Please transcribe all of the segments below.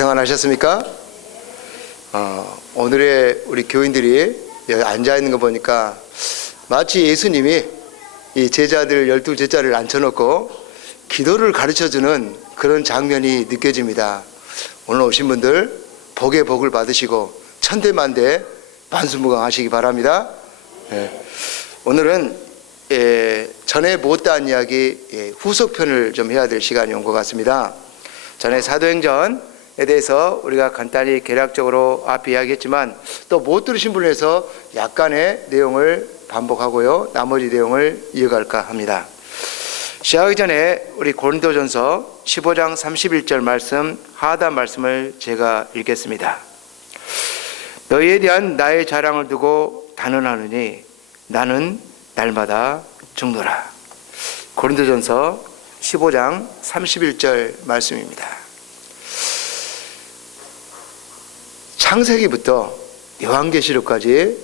평안하셨습니까? 오늘의 우리 교인들이 여기 앉아있는 거 보니까 마치 예수님이 이 제자들 12제자를 앉혀놓고 기도를 가르쳐주는 그런 장면이 느껴집니다. 오늘 오신 분들 복의 복을 받으시고 천대만대 만수무강하시기 바랍니다. 오늘은 전에 못다한 이야기 후속편을 좀 해야 될 시간이 온 것 같습니다. 전에 사도행전에 대해서 우리가 간단히 개략적으로 앞에 이야기했지만 또 못 들으신 분을 위해서 약간의 내용을 반복하고요, 나머지 내용을 이어갈까 합니다. 시작하기 전에 우리 고린도전서 15장 31절 말씀, 하단 말씀을 제가 읽겠습니다. 너희에 대한 나의 자랑을 두고 단언하느니 나는 날마다 죽노라. 고린도전서 15장 31절 말씀입니다. 창세기부터 요한계시록까지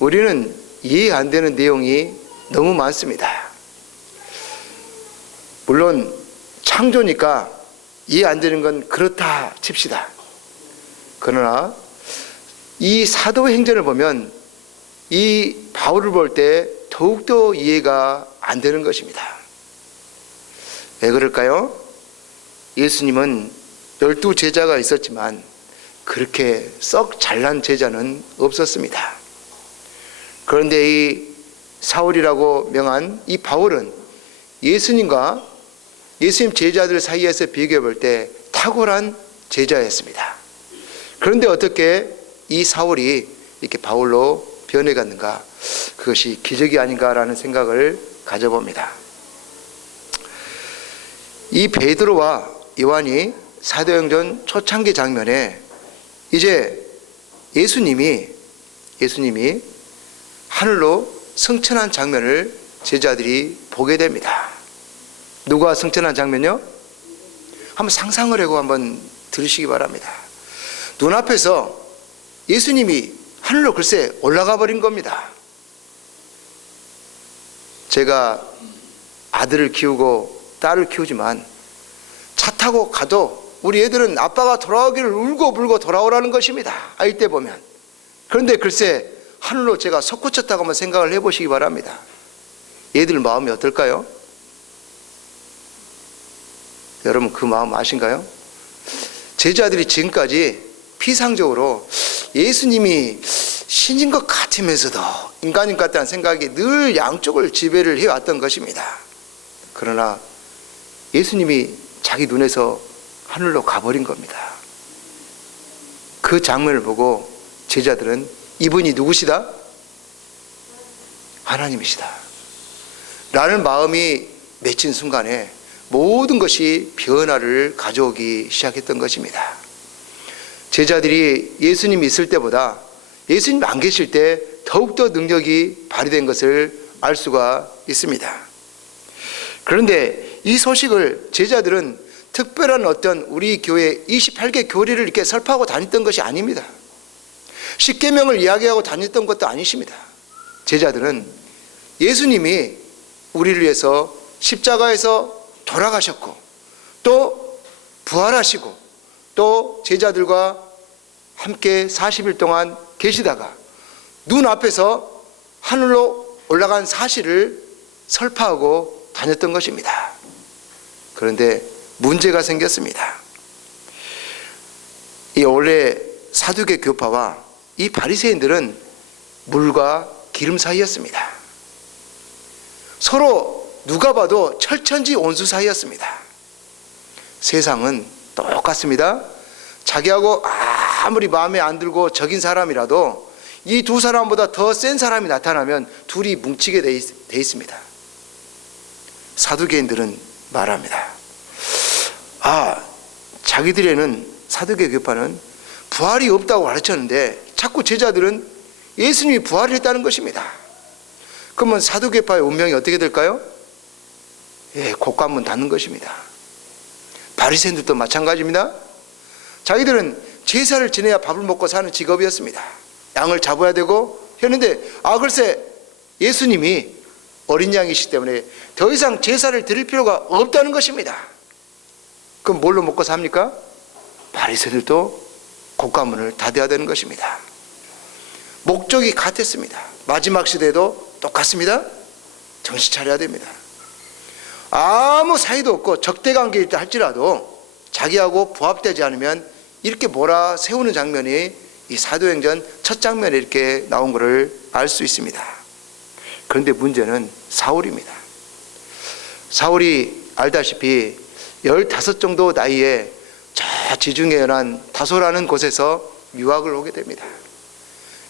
우리는 이해 안 되는 내용이 너무 많습니다. 물론 창조니까 이해 안 되는 건 그렇다 칩시다. 그러나 이 사도행전을 보면 이 바울을 볼 때 더욱더 이해가 안 되는 것입니다. 왜 그럴까요? 예수님은 12제자가 있었지만 그렇게 썩 잘난 제자는 없었습니다. 그런데 이 사울이라고 명한 이 바울은 예수님과 예수님 제자들 사이에서 비교해 볼 때 탁월한 제자였습니다. 그런데 어떻게 이 사울이 이렇게 바울로 변해갔는가? 그것이 기적이 아닌가라는 생각을 가져봅니다. 이 베드로와 요한이 사도행전 초창기 장면에 이제 예수님이 하늘로 승천한 장면을 제자들이 보게 됩니다. 누가 승천한 장면이요? 한번 상상을 하고 한번 들으시기 바랍니다. 눈앞에서 예수님이 하늘로 글쎄 올라가 버린 겁니다. 제가 아들을 키우고 딸을 키우지만 차 타고 가도 우리 애들은 아빠가 돌아오기를 울고불고 돌아오라는 것입니다. 아이 때 보면. 그런데 글쎄 하늘로 제가 솟구쳤다고 한번 생각을 해보시기 바랍니다. 얘들 마음이 어떨까요? 여러분 그 마음 아신가요? 제자들이 지금까지 피상적으로 예수님이 신인 것 같으면서도 인간인 것 같다는 생각이 늘 양쪽을 지배를 해왔던 것입니다. 그러나 예수님이 자기 눈에서 하늘로 가버린 겁니다. 그 장면을 보고 제자들은 이분이 누구시다? 하나님이시다 라는 마음이 맺힌 순간에 모든 것이 변화를 가져오기 시작했던 것입니다. 제자들이 예수님이 있을 때보다 예수님이 안 계실 때 더욱더 능력이 발휘된 것을 알 수가 있습니다. 그런데 이 소식을 제자들은 특별한 어떤 우리 교회 28개 교리를 이렇게 설파하고 다녔던 것이 아닙니다. 십계명을 이야기하고 다녔던 것도 아니십니다. 제자들은 예수님이 우리를 위해서 십자가에서 돌아가셨고 또 부활하시고 또 제자들과 함께 40일 동안 계시다가 눈앞에서 하늘로 올라간 사실을 설파하고 다녔던 것입니다. 그런데 문제가 생겼습니다. 이 원래 사두개 교파와 이 바리새인들은 물과 기름 사이였습니다. 서로 누가 봐도 철천지 온수 사이였습니다. 세상은 똑같습니다. 자기하고 아무리 마음에 안 들고 적인 사람이라도 이 두 사람보다 더 센 사람이 나타나면 둘이 뭉치게 돼 있습니다. 사두개인들은 말합니다. 자기들에는 사두개 교파는 부활이 없다고 가르쳤는데 자꾸 제자들은 예수님이 부활을 했다는 것입니다. 그러면 사두개파의 운명이 어떻게 될까요? 곡간문 닫는 것입니다. 바리새인들도 마찬가지입니다. 자기들은 제사를 지내야 밥을 먹고 사는 직업이었습니다. 양을 잡아야 되고 했는데 글쎄 예수님이 어린 양이시기 때문에 더 이상 제사를 드릴 필요가 없다는 것입니다. 그럼 뭘로 먹고 삽니까? 바리새인들도 곶감문을 닫아야 되는 것입니다. 목적이 같았습니다. 마지막 시대도 똑같습니다. 정신 차려야 됩니다. 아무 사이도 없고 적대관계일 때 할지라도 자기하고 부합되지 않으면 이렇게 몰아세우는 장면이 이 사도행전 첫 장면에 이렇게 나온 것을 알 수 있습니다. 그런데 문제는 사울입니다. 사울이 알다시피 15 정도 나이에 저 지중해 연안 다소라는 곳에서 유학을 오게 됩니다.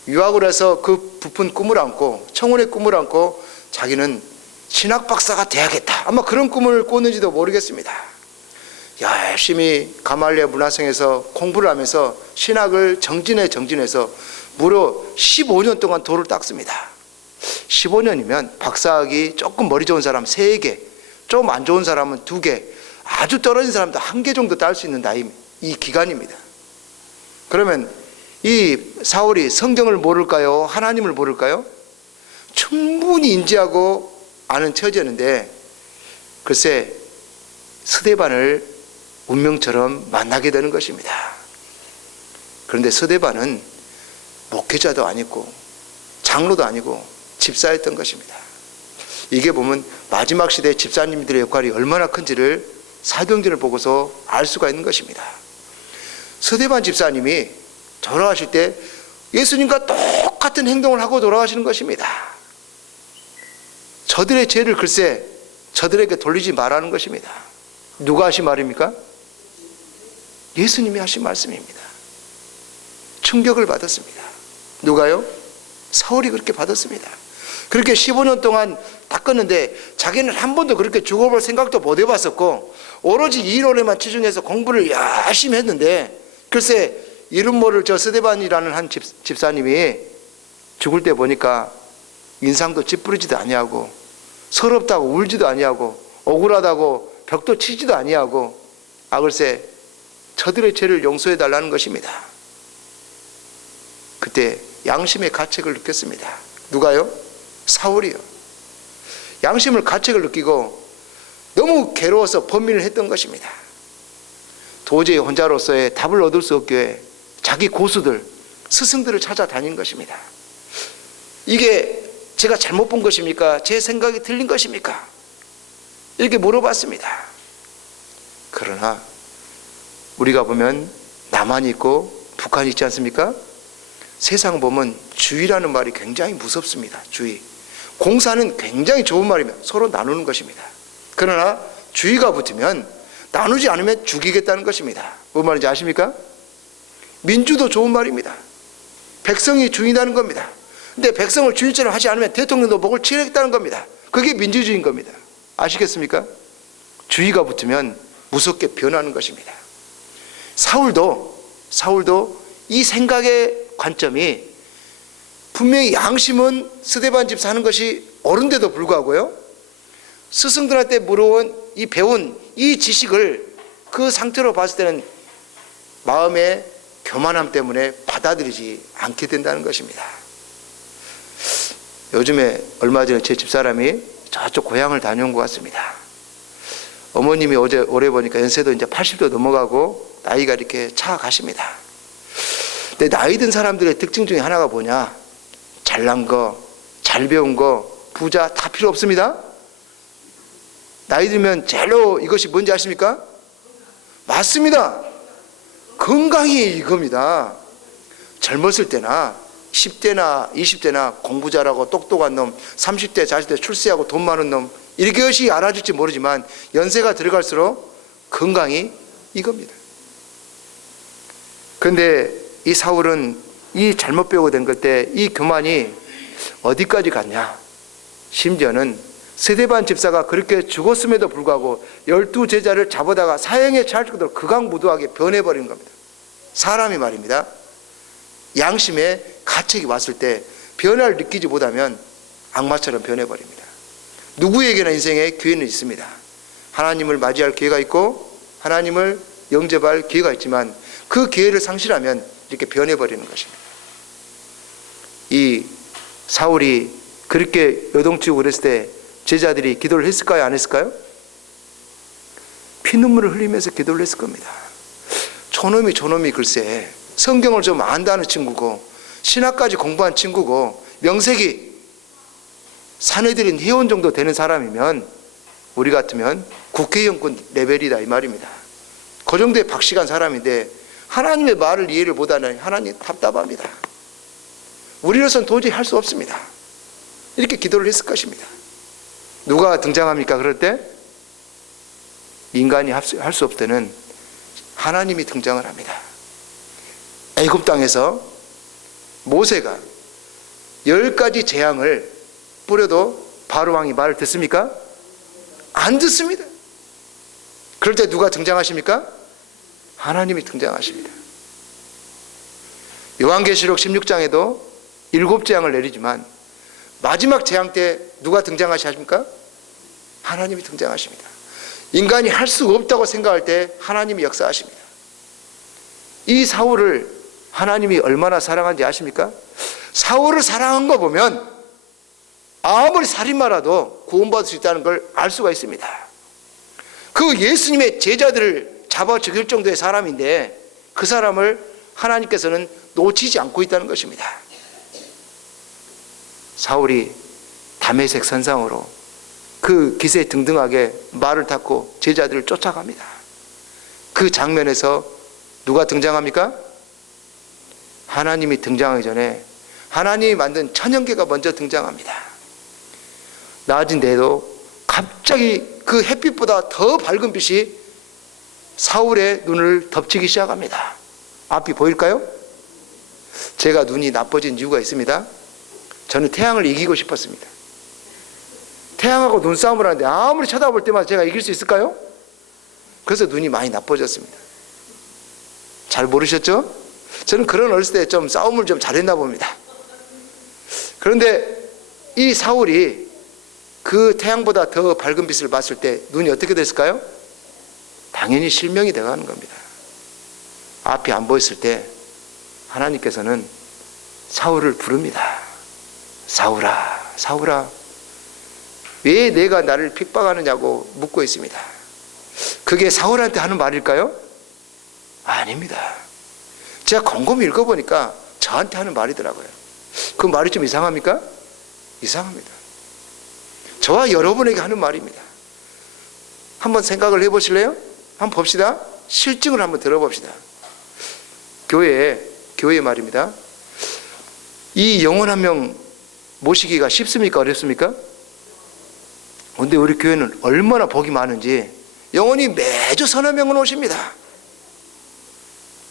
유학을 해서 그 부푼 꿈을 안고, 청혼의 꿈을 안고 자기는 신학 박사가 돼야겠다, 아마 그런 꿈을 꿨는지도 모르겠습니다. 열심히 가말리아 문화성에서 공부를 하면서 신학을 정진해서 무려 15년 동안 돌을 닦습니다. 15년이면 박사학위 조금 머리 좋은 사람 3개, 좀 안 좋은 사람은 2개, 아주 떨어진 사람도 1개 정도 딸 수 있는 나이, 이 기간입니다. 그러면 이 사울이 성경을 모를까요? 하나님을 모를까요? 충분히 인지하고 아는 처지였는데, 글쎄 스데반을 운명처럼 만나게 되는 것입니다. 그런데 스데반은 목회자도 아니고 장로도 아니고 집사였던 것입니다. 이게 보면 마지막 시대 집사님들의 역할이 얼마나 큰지를 사도행전을 보고서 알 수가 있는 것입니다. 스데반 집사님이 돌아가실 때 예수님과 똑같은 행동을 하고 돌아가시는 것입니다. 저들의 죄를 글쎄 저들에게 돌리지 말라는 것입니다. 누가 하신 말입니까? 예수님이 하신 말씀입니다. 충격을 받았습니다. 누가요? 사울이 그렇게 받았습니다. 그렇게 15년 동안 닦았는데 자기는 한 번도 그렇게 죽어볼 생각도 못 해봤었고 오로지 이론에만 치중해서 공부를 열심히 했는데, 글쎄 이름 모를 저 스데반이라는 한 집사님이 죽을 때 보니까 인상도 찌푸리지도 아니하고 서럽다고 울지도 아니하고 억울하다고 벽도 치지도 아니하고, 글쎄 저들의 죄를 용서해 달라는 것입니다. 그때 양심의 가책을 느꼈습니다. 누가요? 사울이요. 양심을 가책을 느끼고 너무 괴로워서 번민을 했던 것입니다. 도저히 혼자로서의 답을 얻을 수 없기에 자기 고수들, 스승들을 찾아다닌 것입니다. 이게 제가 잘못 본 것입니까? 제 생각이 틀린 것입니까? 이렇게 물어봤습니다. 그러나 우리가 보면 남한이 있고 북한이 있지 않습니까? 세상 보면 주의라는 말이 굉장히 무섭습니다. 주의. 공사는 굉장히 좋은 말이며 서로 나누는 것입니다. 그러나 주의가 붙으면 나누지 않으면 죽이겠다는 것입니다. 뭔 말인지 아십니까? 민주도 좋은 말입니다. 백성이 주인하는 겁니다. 근데 백성을 주인처럼 하지 않으면 대통령도 목을 치르겠다는 겁니다. 그게 민주주의인 겁니다. 아시겠습니까? 주의가 붙으면 무섭게 변하는 것입니다. 사울도 이 생각의 관점이 분명히 양심은 스데반 집사 하는 것이 옳은데도 불구하고요, 스승들한테 물어온 배운 이 지식을 그 상태로 봤을 때는 마음의 교만함 때문에 받아들이지 않게 된다는 것입니다. 요즘에 얼마 전에 제 집사람이 저쪽 고향을 다녀온 것 같습니다. 어머님이 올해 보니까 연세도 이제 80도 넘어가고 나이가 이렇게 차가십니다. 근데 나이 든 사람들의 특징 중에 하나가 뭐냐? 잘난 거, 잘 배운 거, 부자 다 필요 없습니다. 나이 들면 제일로 이것이 뭔지 아십니까? 맞습니다. 건강이 이겁니다. 젊었을 때나 10대나 20대나 공부 잘하고 똑똑한 놈, 30대, 40대 출세하고 돈 많은 놈, 이것이 알아줄지 모르지만 연세가 들어갈수록 건강이 이겁니다. 그런데 이 사울은 이 잘못 배우고 된 것 때 이 교만이 어디까지 갔냐? 심지어는 스데반 집사가 그렇게 죽었음에도 불구하고 12 제자를 잡아다가 사형에 처할 정도로 극악무도하게 변해버린 겁니다. 사람이 말입니다, 양심의 가책이 왔을 때 변화를 느끼지 못하면 악마처럼 변해버립니다. 누구에게나 인생에 기회는 있습니다. 하나님을 맞이할 기회가 있고 하나님을 영접할 기회가 있지만 그 기회를 상실하면 이렇게 변해버리는 것입니다. 이 사울이 그렇게 요동치고 그랬을 때 제자들이 기도를 했을까요? 안 했을까요? 피눈물을 흘리면서 기도를 했을 겁니다. 저놈이 글쎄 성경을 좀 안다는 친구고 신학까지 공부한 친구고 명색이 사내들인 회원 정도 되는 사람이면 우리 같으면 국회의원권 레벨이다 이 말입니다. 그 정도의 박식한 사람인데 하나님의 말을 이해를 못하니 하나님 답답합니다. 우리로서는 도저히 할 수 없습니다. 이렇게 기도를 했을 것입니다. 누가 등장합니까? 그럴 때 인간이 할 수 없을 때는 하나님이 등장을 합니다. 애굽 땅에서 모세가 10가지 재앙을 뿌려도 바로 왕이 말을 듣습니까? 안 듣습니다. 그럴 때 누가 등장하십니까? 하나님이 등장하십니다. 요한계시록 16장에도 7재앙을 내리지만 마지막 재앙 때 누가 등장하십니까? 하나님이 등장하십니다. 인간이 할 수 없다고 생각할 때 하나님이 역사하십니다. 이 사울을 하나님이 얼마나 사랑한지 아십니까? 사울을 사랑한 거 보면 아무리 살인마라도 구원받을 수 있다는 걸 알 수가 있습니다. 그 예수님의 제자들을 잡아 죽일 정도의 사람인데 그 사람을 하나님께서는 놓치지 않고 있다는 것입니다. 사울이 다메섹 선상으로 그 기세 등등하게 말을 탔고 제자들을 쫓아갑니다. 그 장면에서 누가 등장합니까? 하나님이 등장하기 전에 하나님이 만든 천연계가 먼저 등장합니다. 낮인데도 갑자기 그 햇빛보다 더 밝은 빛이 사울의 눈을 덮치기 시작합니다. 앞이 보일까요? 제가 눈이 나빠진 이유가 있습니다. 저는 태양을 이기고 싶었습니다. 태양하고 눈싸움을 하는데 아무리 쳐다볼 때마다 제가 이길 수 있을까요? 그래서 눈이 많이 나빠졌습니다. 잘 모르셨죠? 저는 그런 어렸을 때 좀 싸움을 좀 잘했나 봅니다. 그런데 이 사울이 그 태양보다 더 밝은 빛을 봤을 때 눈이 어떻게 됐을까요? 당연히 실명이 되어가는 겁니다. 앞이 안 보였을 때 하나님께서는 사울을 부릅니다. 사울아, 사울아, 왜 내가 나를 핍박하느냐고 묻고 있습니다. 그게 사울한테 하는 말일까요? 아닙니다. 제가 곰곰이 읽어보니까 저한테 하는 말이더라고요. 그 말이 좀 이상합니까? 이상합니다. 저와 여러분에게 하는 말입니다. 한번 생각을 해보실래요? 한번 봅시다. 실증을 한번 들어봅시다. 교회에 말입니다. 이 영혼 한 명 모시기가 쉽습니까? 어렵습니까? 그런데 우리 교회는 얼마나 복이 많은지 영혼이 매주 서너 명은 오십니다.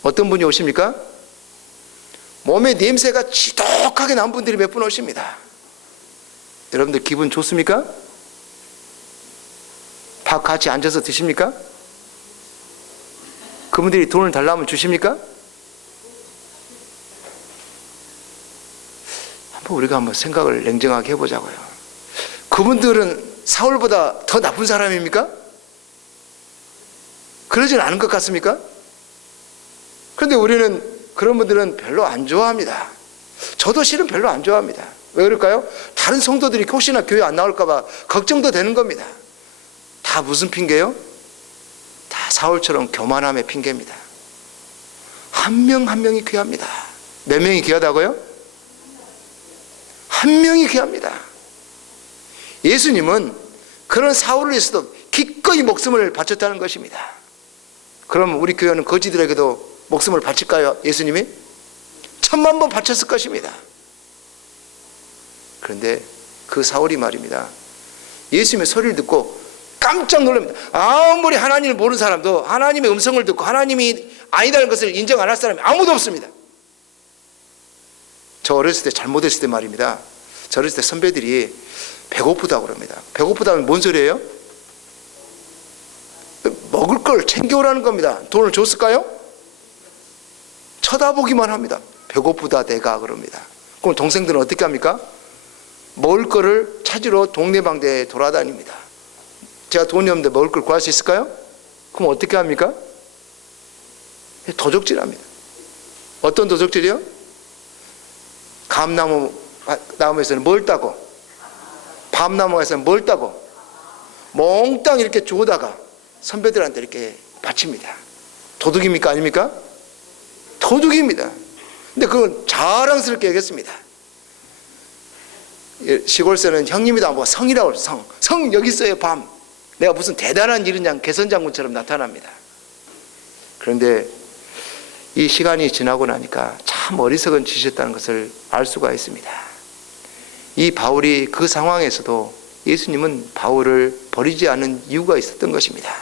어떤 분이 오십니까? 몸에 냄새가 지독하게 난 분들이 몇 분 오십니다. 여러분들 기분 좋습니까? 밥 같이 앉아서 드십니까? 그분들이 돈을 달라면 주십니까? 우리가 한번 생각을 냉정하게 해보자고요. 그분들은 사울보다 더 나쁜 사람입니까? 그러진 않은 것 같습니까? 그런데 우리는 그런 분들은 별로 안 좋아합니다. 저도 실은 별로 안 좋아합니다. 왜 그럴까요? 다른 성도들이 혹시나 교회 안 나올까 봐 걱정도 되는 겁니다. 다 무슨 핑계요? 다 사울처럼 교만함의 핑계입니다. 한 명 한 명이 귀합니다. 몇 명이 귀하다고요? 한 명이 귀합니다. 예수님은 그런 사울을 위해서도 기꺼이 목숨을 바쳤다는 것입니다. 그럼 우리 교회는 거지들에게도 목숨을 바칠까요? 예수님이 1000만 번 바쳤을 것입니다. 그런데 그 사울이 말입니다. 예수님의 소리를 듣고 깜짝 놀랍니다. 아무리 하나님을 모르는 사람도 하나님의 음성을 듣고 하나님이 아니다는 것을 인정 안 할 사람이 아무도 없습니다. 저 어렸을 때 잘못했을 때 말입니다. 저 어렸을 때 선배들이 배고프다고 그럽니다. 배고프다면 뭔 소리예요? 먹을 걸 챙겨오라는 겁니다. 돈을 줬을까요? 쳐다보기만 합니다. 배고프다 내가 그럽니다. 그럼 동생들은 어떻게 합니까? 먹을 거를 찾으러 동네방네에 돌아다닙니다. 제가 돈이 없는데 먹을 걸 구할 수 있을까요? 그럼 어떻게 합니까? 도적질합니다. 어떤 도적질이요? 감나무에서는 뭘 따고, 밤나무에서는 뭘 따고, 몽땅 이렇게 주워다가 선배들한테 이렇게 바칩니다. 도둑입니까? 아닙니까? 도둑입니다. 근데 그건 자랑스럽게 얘기했습니다. 시골서는 형님이다 뭐 성이라고 성 여기 있어요. 밤 내가 무슨 대단한 일이냐 개선장군처럼 나타납니다. 그런데 이 시간이 지나고 나니까 참 어리석은 짓이었다는 것을 알 수가 있습니다. 이 바울이 그 상황에서도 예수님은 바울을 버리지 않은 이유가 있었던 것입니다.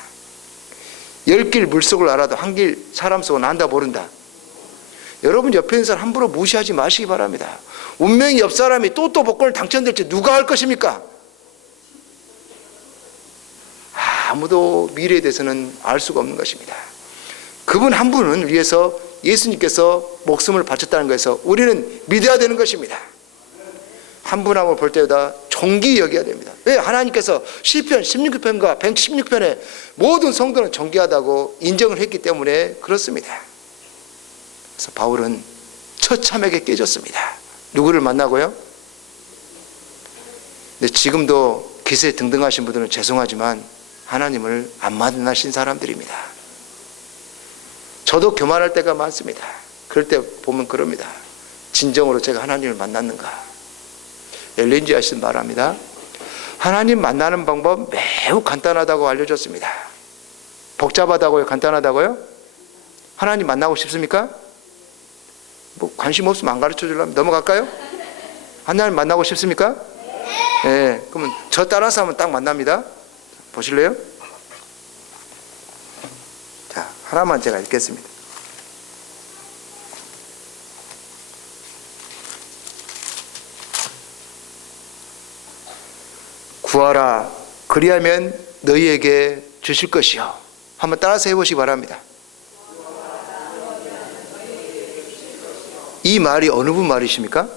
10길 물속을 알아도 한 길 사람 속은 안다 모른다. 여러분 옆에 있는 사람 함부로 무시하지 마시기 바랍니다. 운명이 옆 사람이 또 복권을 당첨될지 누가 할 것입니까? 아무도 미래에 대해서는 알 수가 없는 것입니다. 그분 한 분은 위해서 예수님께서 목숨을 바쳤다는 것에서 우리는 믿어야 되는 것입니다. 한 분 한 분 볼 때마다 존귀 여겨야 됩니다. 왜? 하나님께서 시편 16편과 116편에 모든 성도는 존귀하다고 인정을 했기 때문에 그렇습니다. 그래서 바울은 처참하게 깨졌습니다. 누구를 만나고요? 근데 지금도 기세 등등하신 분들은 죄송하지만 하나님을 안 만나신 사람들입니다. 저도 교만할 때가 많습니다. 그럴 때 보면 그럽니다. 진정으로 제가 하나님을 만났는가? 엘린 G 하신 말합니다. 하나님 만나는 방법 매우 간단하다고 알려줬습니다. 복잡하다고요? 간단하다고요? 하나님 만나고 싶습니까? 뭐 관심 없으면 안 가르쳐 주려면 넘어갈까요? 하나님 만나고 싶습니까? 네. 그러면 저 따라서 하면 딱 만납니다. 보실래요? 자, 하나만 제가 읽겠습니다. 구하라 그리하면 너희에게 주실 것이요. 한번 따라서 해보시기 바랍니다. 이 말이 어느 분 말이십니까?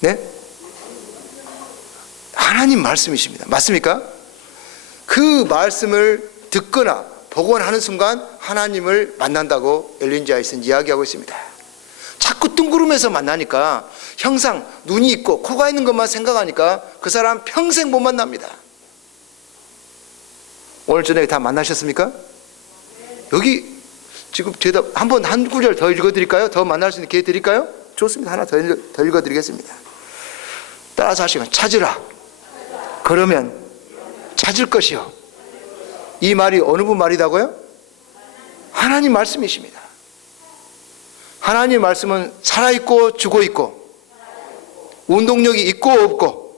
네? 하나님 말씀이십니다. 맞습니까? 그 말씀을 듣거나 보거나 하는 순간 하나님을 만난다고 엘린 G 하이슨 이야기하고 있습니다. 자꾸 뜬구름에서 만나니까 형상 눈이 있고 코가 있는 것만 생각하니까 그 사람 평생 못 만납니다. 오늘 저녁에 다 만나셨습니까? 여기 지금 대답 한번 한 구절 더 읽어드릴까요? 더 만날 수 있는 기회 드릴까요? 좋습니다. 하나 더 읽어드리겠습니다. 따라서 하시면 찾으라 그러면 찾을 것이요. 이 말이 어느 분 말이라고요? 하나님 말씀이십니다. 하나님 말씀은 살아있고 죽어있고 운동력이 있고 없고,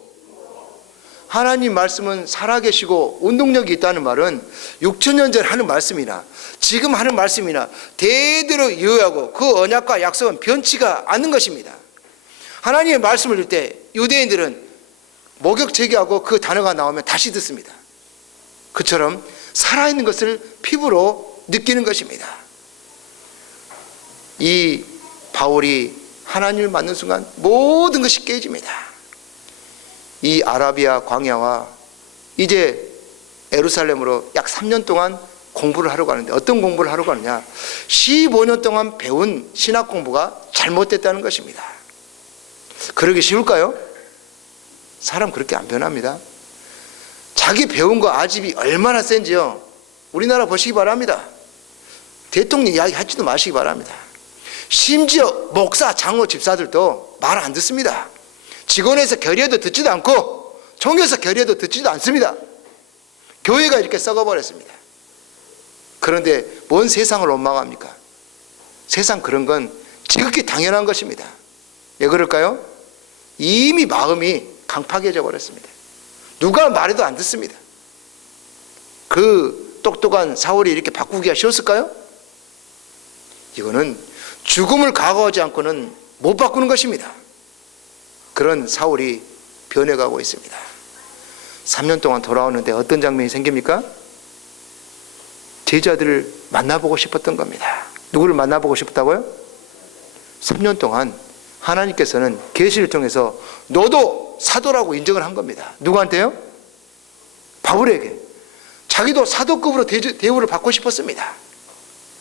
하나님 말씀은 살아계시고 운동력이 있다는 말은 6천년 전 하는 말씀이나 지금 하는 말씀이나 대대로 이어하고 그 언약과 약속은 변치가 않는 것입니다. 하나님의 말씀을 들 때 유대인들은 목욕 제기하고 그 단어가 나오면 다시 듣습니다. 그처럼 살아있는 것을 피부로 느끼는 것입니다. 이 바울이 하나님을 만난 순간 모든 것이 깨집니다. 이 아라비아 광야와 이제 예루살렘으로 약 3년 동안 공부를 하러 가는데, 어떤 공부를 하러 가느냐, 15년 동안 배운 신학 공부가 잘못됐다는 것입니다. 그러기 쉬울까요? 사람 그렇게 안 변합니다. 자기 배운 거 아집이 얼마나 센지요, 우리나라 보시기 바랍니다. 대통령 이야기 하지도 마시기 바랍니다. 심지어 목사, 장로, 집사들도 말 안 듣습니다. 직원에서 결의해도 듣지도 않고 종교에서 결의해도 듣지도 않습니다. 교회가 이렇게 썩어버렸습니다. 그런데 뭔 세상을 원망합니까? 세상 그런 건 지극히 당연한 것입니다. 왜 그럴까요? 이미 마음이 강팍해져 버렸습니다. 누가 말해도 안 듣습니다. 그 똑똑한 사울이 이렇게 바꾸기가 쉬웠을까요? 이거는 죽음을 각오하지 않고는 못 바꾸는 것입니다. 그런 사울이 변해가고 있습니다. 3년 동안 돌아오는데 어떤 장면이 생깁니까? 제자들을 만나보고 싶었던 겁니다. 누구를 만나보고 싶었다고요? 3년 동안 하나님께서는 계시를 통해서 너도 사도라고 인정을 한 겁니다. 누구한테요? 바울에게. 자기도 사도급으로 대우를 받고 싶었습니다.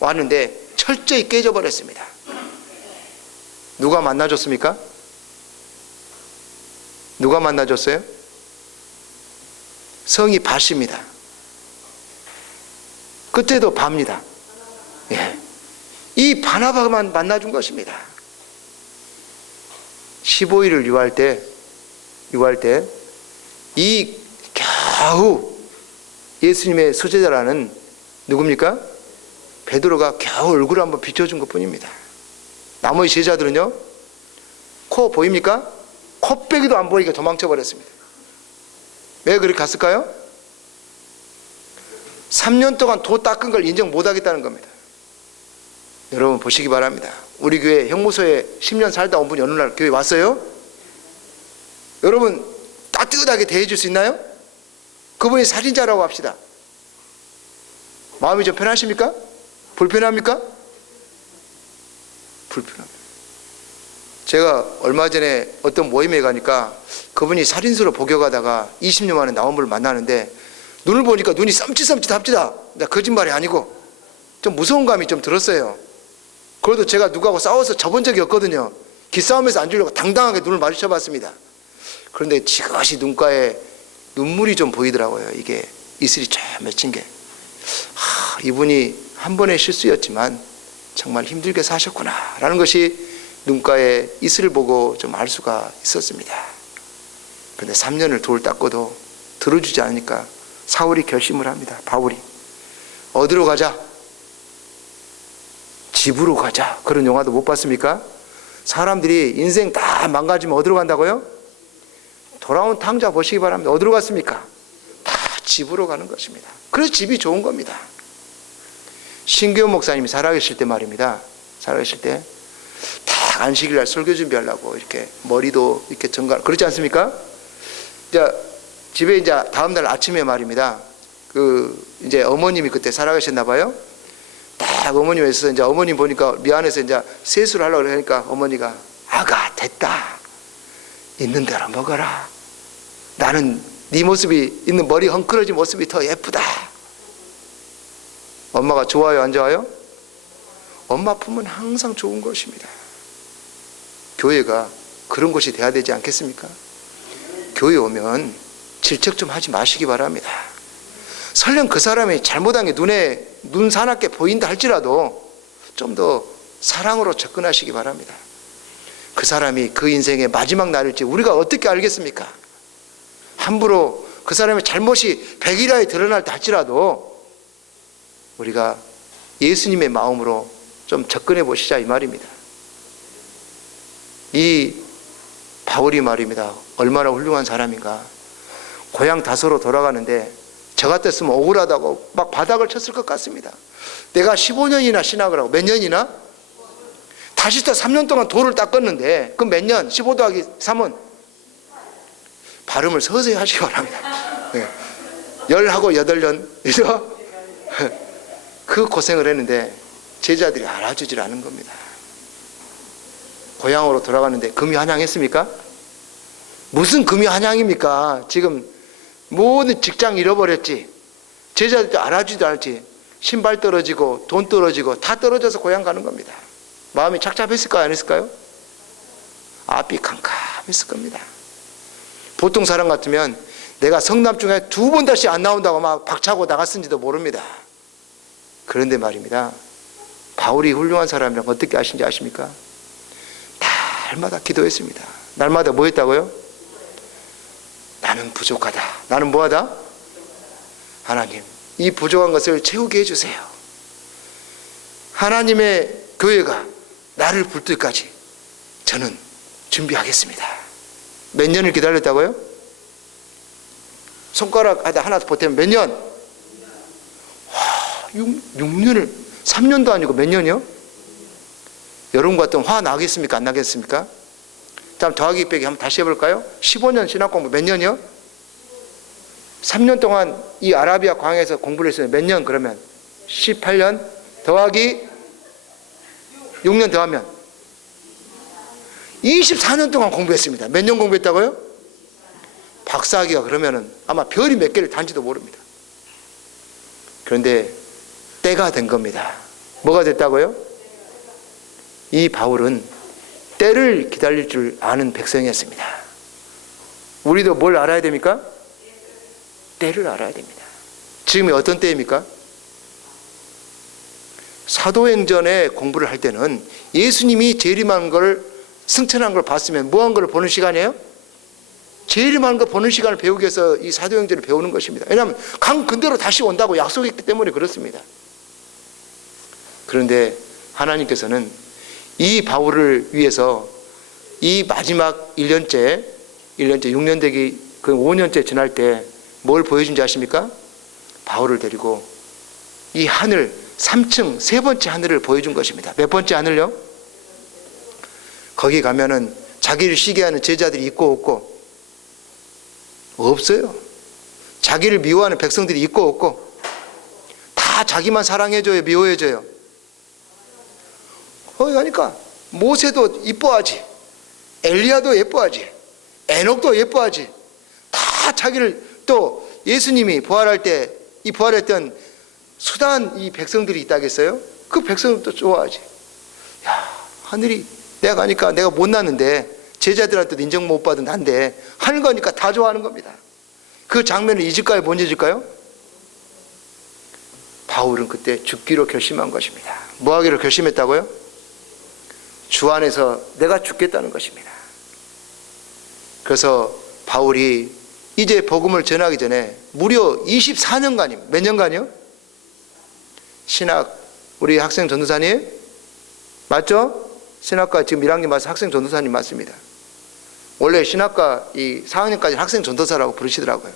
왔는데 철저히 깨져버렸습니다. 누가 만나줬습니까? 누가 만나줬어요? 성이 밭입니다. 그때도 밥입니다. 예. 이 바나바만 만나준 것입니다. 15일을 유할 때 이 겨우 예수님의 수제자라는 누굽니까? 베드로가 겨우 얼굴을 한번 비춰준 것뿐입니다. 나머지 제자들은요, 코 보입니까? 코빼기도 안 보이게 도망쳐 버렸습니다. 왜 그렇게 갔을까요? 3년 동안 도 닦은 걸 인정 못 하겠다는 겁니다. 여러분 보시기 바랍니다. 우리 교회 형무소에 10년 살다 온 분이 어느 날 교회 왔어요? 여러분 따뜻하게 대해줄 수 있나요? 그분이 살인자라고 합시다. 마음이 좀 편하십니까? 불편합니까? 불편합니다. 제가 얼마 전에 어떤 모임에 가니까 그분이 살인수로 복역하다가 20년 만에 나온 분을 만나는데 눈을 보니까 눈이 썸칫썸칫합니다. 거짓말이 아니고 좀 무서운 감이 좀 들었어요. 그래도 제가 누구하고 싸워서 져본 적이 없거든요. 기싸움에서 안 주려고 당당하게 눈을 마주쳐 봤습니다. 그런데 지그시 눈가에 눈물이 좀 보이더라고요. 이게 이슬이 쫙 맺힌 게. 이분이 한 번의 실수였지만 정말 힘들게 사셨구나 라는 것이 눈가에 이슬을 보고 좀 알 수가 있었습니다. 그런데 3년을 돌 닦고도 들어주지 않으니까 사울이 결심을 합니다. 바울이 어디로 가자? 집으로 가자. 그런 영화도 못 봤습니까? 사람들이 인생 다 망가지면 어디로 간다고요? 돌아온 탕자 보시기 바랍니다. 어디로 갔습니까? 다 집으로 가는 것입니다. 그래서 집이 좋은 겁니다. 신규현 목사님이 살아계실 때 말입니다. 살아계실 때 딱 안식일날 설교 준비하려고 이렇게 머리도 이렇게 정갈 그렇지 않습니까? 이제 집에 이제 다음날 아침에 말입니다. 이제 어머님이 그때 살아계셨나 봐요. 딱 어머님 에서 이제 어머님 보니까 미안해서 이제 세수를 하려고 그러니까 어머니가 아가 됐다. 있는 대로 먹어라. 나는 네 모습이 있는 머리 헝클어진 모습이 더 예쁘다. 엄마가 좋아요, 안 좋아요? 엄마 품은 항상 좋은 것입니다. 교회가 그런 곳이 돼야 되지 않겠습니까? 교회 오면 질책 좀 하지 마시기 바랍니다. 설령 그 사람이 잘못한 게 눈 사납게 보인다 할지라도 좀 더 사랑으로 접근하시기 바랍니다. 그 사람이 그 인생의 마지막 날일지 우리가 어떻게 알겠습니까? 함부로 그 사람의 잘못이 백일하에 드러날 때 할지라도 우리가 예수님의 마음으로 좀 접근해 보시자 이 말입니다. 이 바울이 말입니다. 얼마나 훌륭한 사람인가. 고향 다소로 돌아가는데 저 같았으면 억울하다고 막 바닥을 쳤을 것 같습니다. 내가 15년이나 신학을 하고 몇 년이나? 다시 또 3년 동안 돌을 닦았는데 그럼 몇 년? 15 더하기 3은? 발음을 서서히 하시기 바랍니다. 네. 10하고 8년 그래서 그 고생을 했는데 제자들이 알아주질 않은 겁니다. 고향으로 돌아가는데 금이 한양했습니까? 무슨 금이 한양입니까? 지금 모든 직장 잃어버렸지. 제자들도 알아주지도 않지. 신발 떨어지고 돈 떨어지고 다 떨어져서 고향 가는 겁니다. 마음이 착잡했을까요? 안 했을까요? 앞이 캄캄했을 겁니다. 보통 사람 같으면 내가 성남 중에 2번 다시 안 나온다고 막 박차고 나갔는지도 모릅니다. 그런데 말입니다. 바울이 훌륭한 사람이라면 어떻게 아신지 아십니까? 날마다 기도했습니다. 날마다 뭐 했다고요? 나는 부족하다. 나는 뭐하다? 하나님, 이 부족한 것을 채우게 해주세요. 하나님의 교회가 나를 볼 때까지 저는 준비하겠습니다. 몇 년을 기다렸다고요? 손가락 하나 보태면 몇 년? 6년을 3년도 아니고 몇 년이요? 여러분 같으면 화 나겠습니까? 안 나겠습니까? 다음 더하기 빼기 한번 다시 해볼까요? 15년 신학 공부 몇 년이요? 3년 동안 이 아라비아 광야에서 공부를 했어요. 몇 년 그러면? 18년 더하기 6년 더하면 24년 동안 공부했습니다. 몇 년 공부했다고요? 박사학위가 그러면은 아마 별이 몇 개를 단지도 모릅니다. 그런데 때가 된 겁니다. 뭐가 됐다고요? 이 바울은 때를 기다릴 줄 아는 백성이었습니다. 우리도 뭘 알아야 됩니까? 때를 알아야 됩니다. 지금이 어떤 때입니까? 사도행전에 공부를 할 때는 예수님이 재림한 걸, 승천한 걸 봤으면 뭐한 걸 보는 시간이에요? 재림한 거 보는 시간을 배우기 위해서 이 사도행전을 배우는 것입니다. 왜냐하면 강 근대로 다시 온다고 약속했기 때문에 그렇습니다. 그런데 하나님께서는 이 바울을 위해서 이 마지막 1년째 6년 되기 그 5년째 지날 때 뭘 보여준지 아십니까? 바울을 데리고 이 하늘 3층 세 번째 하늘을 보여준 것입니다. 몇 번째 하늘요? 거기 가면은 자기를 시기하는 제자들이 있고 없고? 없어요. 자기를 미워하는 백성들이 있고 없고? 다 자기만 사랑해줘요, 미워해줘요? 거기 가니까 모세도 이뻐하지, 엘리야도 예뻐하지, 에녹도 예뻐하지. 다 자기를, 또 예수님이 부활할 때 이 부활했던 수단 이 백성들이 있다겠어요? 그 백성들도 좋아하지. 야, 하늘이, 내가 가니까 내가 못났는데 제자들한테도 인정 못 받은 난데 하늘 가니까 다 좋아하는 겁니다. 그 장면을 잊을까요? 못 잊을까요? 바울은 그때 죽기로 결심한 것입니다. 뭐 하기로 결심했다고요? 주 안에서 내가 죽겠다는 것입니다. 그래서 바울이 이제 복음을 전하기 전에 무려 24년간이요. 몇 년간이요? 신학, 우리 학생 전도사님 맞죠? 신학과 지금 1학년 맞서 학생 전도사님 맞습니다. 원래 신학과 이 4학년까지 학생 전도사라고 부르시더라고요.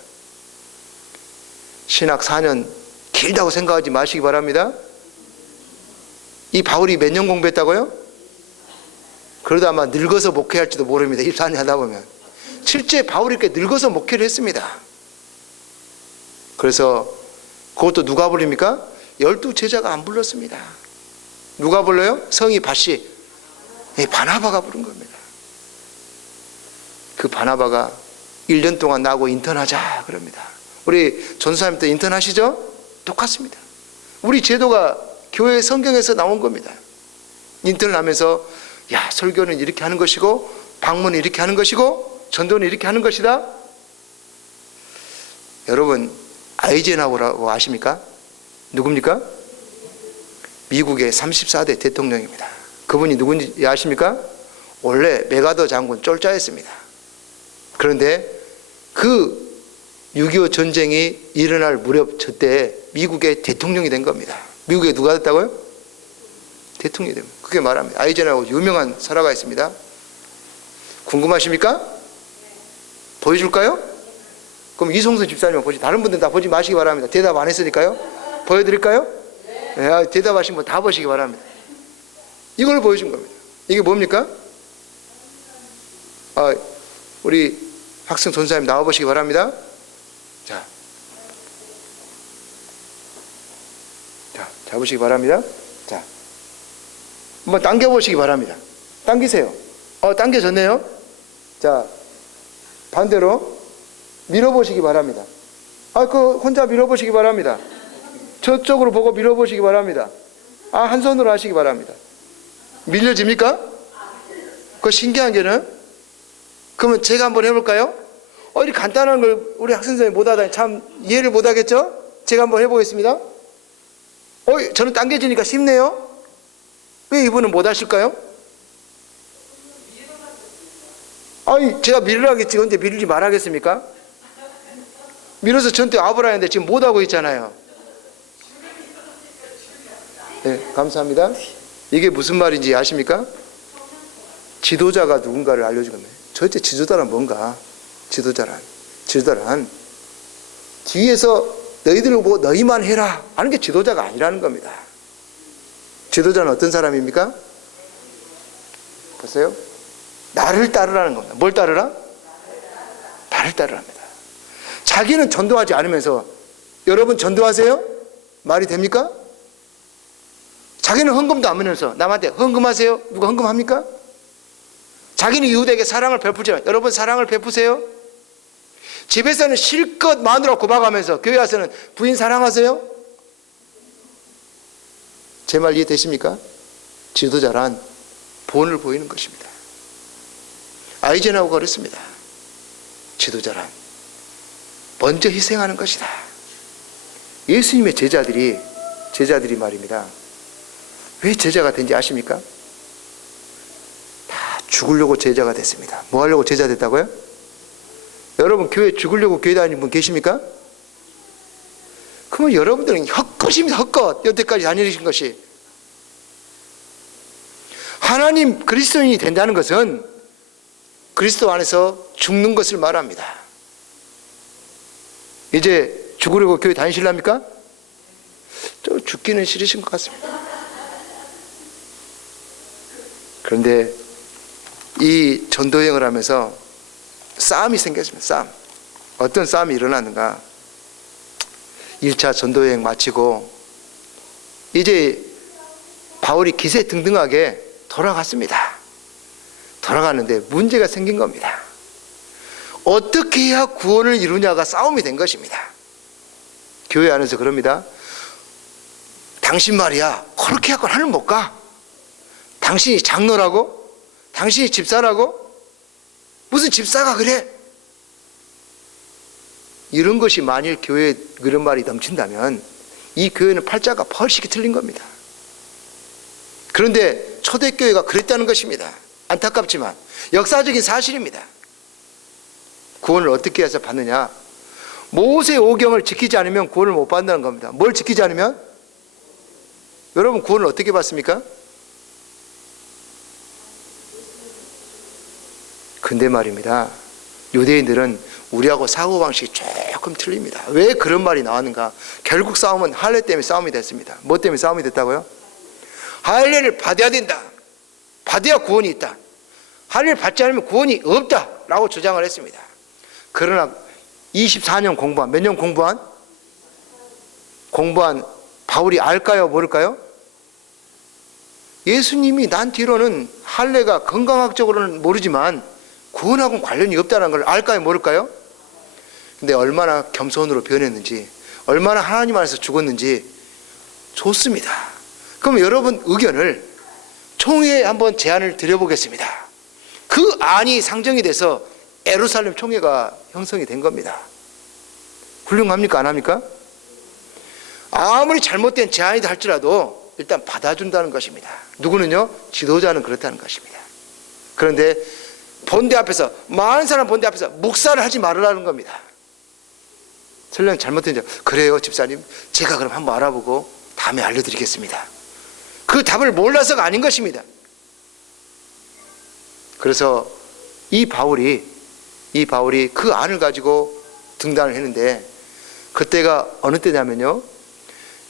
신학 4년 길다고 생각하지 마시기 바랍니다. 이 바울이 몇 년 공부했다고요? 그러다 아마 늙어서 목회할지도 모릅니다. 24년 하다 보면. 실제 바울이 이렇게 늙어서 목회를 했습니다. 그래서 그것도 누가 부릅니까? 12제자가 안 불렀습니다. 누가 불러요? 성이 밭이 바나바가 부른 겁니다. 그 바나바가 1년 동안 나하고 인턴하자 그럽니다. 우리 전사님 때 인턴하시죠? 똑같습니다. 우리 제도가 교회 성경에서 나온 겁니다. 인턴을 하면서 야, 설교는 이렇게 하는 것이고 방문은 이렇게 하는 것이고 전도는 이렇게 하는 것이다. 여러분 아이젠하워라고 아십니까? 누굽니까? 미국의 34대 대통령입니다. 그분이 누군지 아십니까? 원래 메가더 장군 쫄자였습니다. 그런데 그 6.25 전쟁이 일어날 무렵 저때 미국의 대통령이 된 겁니다. 미국에 누가 됐다고요? 대통령이 됩니다. 그게 말합니다. 아이젠하워 유명한 설화가 있습니다. 궁금하십니까? 보여줄까요? 그럼 이송선 집사님만 보시, 다른 분들은 다 보지 마시기 바랍니다. 대답 안 했으니까요. 보여드릴까요? 네, 대답하신 분 다 보시기 바랍니다. 이걸 보여준 겁니다. 이게 뭡니까? 우리 학생 전사님 나와보시기 바랍니다. 자, 잡으시기 바랍니다. 자, 한번 당겨보시기 바랍니다. 당기세요. 당겨졌네요. 자, 반대로 밀어보시기 바랍니다. 혼자 밀어보시기 바랍니다. 저쪽으로 보고 밀어보시기 바랍니다. 한 손으로 하시기 바랍니다. 밀려집니까? 그거 신기한 게는, 그러면 제가 한번 해볼까요? 이렇게 간단한 걸 우리 학생들이 못하다니 참 이해를 못하겠죠? 제가 한번 해보겠습니다. 저는 당겨지니까 쉽네요. 왜 이분은 못하실까요? 제가 밀으라겠지. 근데 밀지 말하겠습니까? 밀어서 저한테 와보라 했는데 지금 못하고 있잖아요. 네, 감사합니다. 이게 무슨 말인지 아십니까? 지도자가 누군가를 알려준 겁니다. 도대체 지도자란 뭔가? 지도자란 뒤에서 너희들 보고 너희만 해라 하는 게 지도자가 아니라는 겁니다. 지도자는 어떤 사람입니까? 보세요. 나를 따르라는 겁니다. 뭘 따르라? 나를 따르랍니다. 자기는 전도하지 않으면서, 여러분 전도하세요? 말이 됩니까? 자기는 헌금도 안 하면서 남한테 헌금하세요? 누가 헌금합니까? 자기는 이웃에게 사랑을 베풀지만 여러분 사랑을 베푸세요? 집에서는 실컷 마누라 구박하면서 교회 와서는 부인 사랑하세요? 제 말 이해되십니까? 지도자란 본을 보이는 것입니다. 아이젠하워가 그랬습니다. 지도자란 먼저 희생하는 것이다. 예수님의 제자들이 말입니다. 왜 제자가 된지 아십니까? 다 죽으려고 제자가 됐습니다. 뭐 하려고 제자 됐다고요? 여러분 교회 죽으려고 교회 다니는 분 계십니까? 그러면 여러분들은 헛것입니다. 헛것. 여태까지 다니신 것이. 하나님 그리스도인이 된다는 것은 그리스도 안에서 죽는 것을 말합니다. 이제 죽으려고 교회 다니실랍니까? 좀 죽기는 싫으신 것 같습니다. 그런데 이 전도여행을 하면서 싸움이 생겼습니다. 싸움. 어떤 싸움이 일어났는가? 1차 전도여행 마치고 이제 바울이 기세등등하게 돌아갔습니다. 돌아가는데 문제가 생긴 겁니다. 어떻게 해야 구원을 이루냐가 싸움이 된 것입니다. 교회 안에서 그럽니다. 당신 말이야 그렇게 하고 하늘 못 가. 당신이 장로라고? 당신이 집사라고? 무슨 집사가 그래? 이런 것이 만일 교회에 그런 말이 넘친다면 이 교회는 팔자가 펄시게 틀린 겁니다. 그런데 초대교회가 그랬다는 것입니다. 안타깝지만 역사적인 사실입니다. 구원을 어떻게 해서 받느냐? 모세 오경을 지키지 않으면 구원을 못 받는다는 겁니다. 뭘 지키지 않으면? 여러분 구원을 어떻게 받습니까? 근데 말입니다. 유대인들은 우리하고 사고방식이 조금 틀립니다. 왜 그런 말이 나왔는가? 결국 싸움은 할례 때문에 싸움이 됐습니다. 뭐 때문에 싸움이 됐다고요? 할례를 받아야 된다. 받아야 구원이 있다. 할례를 받지 않으면 구원이 없다 라고 주장을 했습니다. 그러나 24년 공부한, 몇 년 공부한 바울이 알까요? 모를까요? 예수님이 난 뒤로는 할례가 건강학적으로는 모르지만 구원하고는 관련이 없다는 걸 알까요? 모를까요? 근데 얼마나 겸손으로 변했는지, 얼마나 하나님 안에서 죽었는지 좋습니다. 그럼 여러분 의견을 총회에 한번 제안을 드려보겠습니다. 그 안이 상정이 돼서 예루살렘 총회가 형성이 된 겁니다. 훌륭합니까? 안 합니까? 아무리 잘못된 제안이다 할지라도 일단 받아준다는 것입니다. 누구는요? 지도자는 그렇다는 것입니다. 그런데 본대 앞에서, 많은 사람 본대 앞에서 묵살을 하지 말으라는 겁니다. 설령 잘못된 점, 그래요 집사님, 제가 그럼 한번 알아보고 다음에 알려드리겠습니다. 그 답을 몰라서가 아닌 것입니다. 그래서 이 바울이 그 안을 가지고 등단을 했는데, 그때가 어느 때냐면요,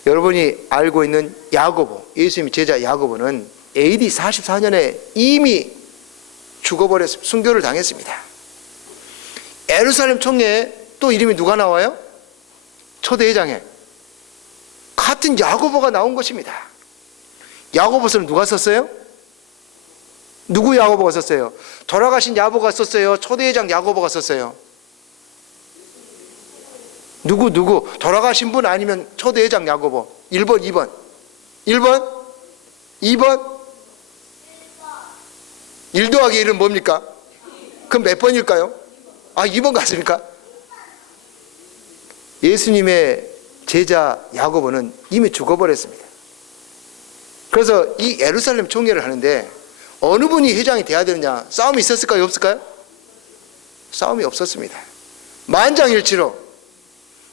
여러분이 알고 있는 야고보, 예수님의 제자 야고보는 AD 44년에 이미 죽어버렸습니다. 순교를 당했습니다. 예루살렘 총회에 또 이름이 누가 나와요? 초대회장에 같은 야고보가 나온 것입니다. 야고보서는 누가 썼어요? 누구 야고보가 썼어요? 돌아가신 야고보가 썼어요? 초대회장 야고보가 썼어요? 누구? 돌아가신 분 아니면 초대회장 야고보. 1번, 2번. 1번? 2번? 1 더하기 1은 뭡니까? 그럼 몇 번일까요? 2번 같습니까? 예수님의 제자 야고보는 이미 죽어버렸습니다. 그래서 이 예루살렘 총회를 하는데 어느 분이 회장이 돼야 되느냐? 싸움이 있었을까요? 없을까요? 싸움이 없었습니다. 만장일치로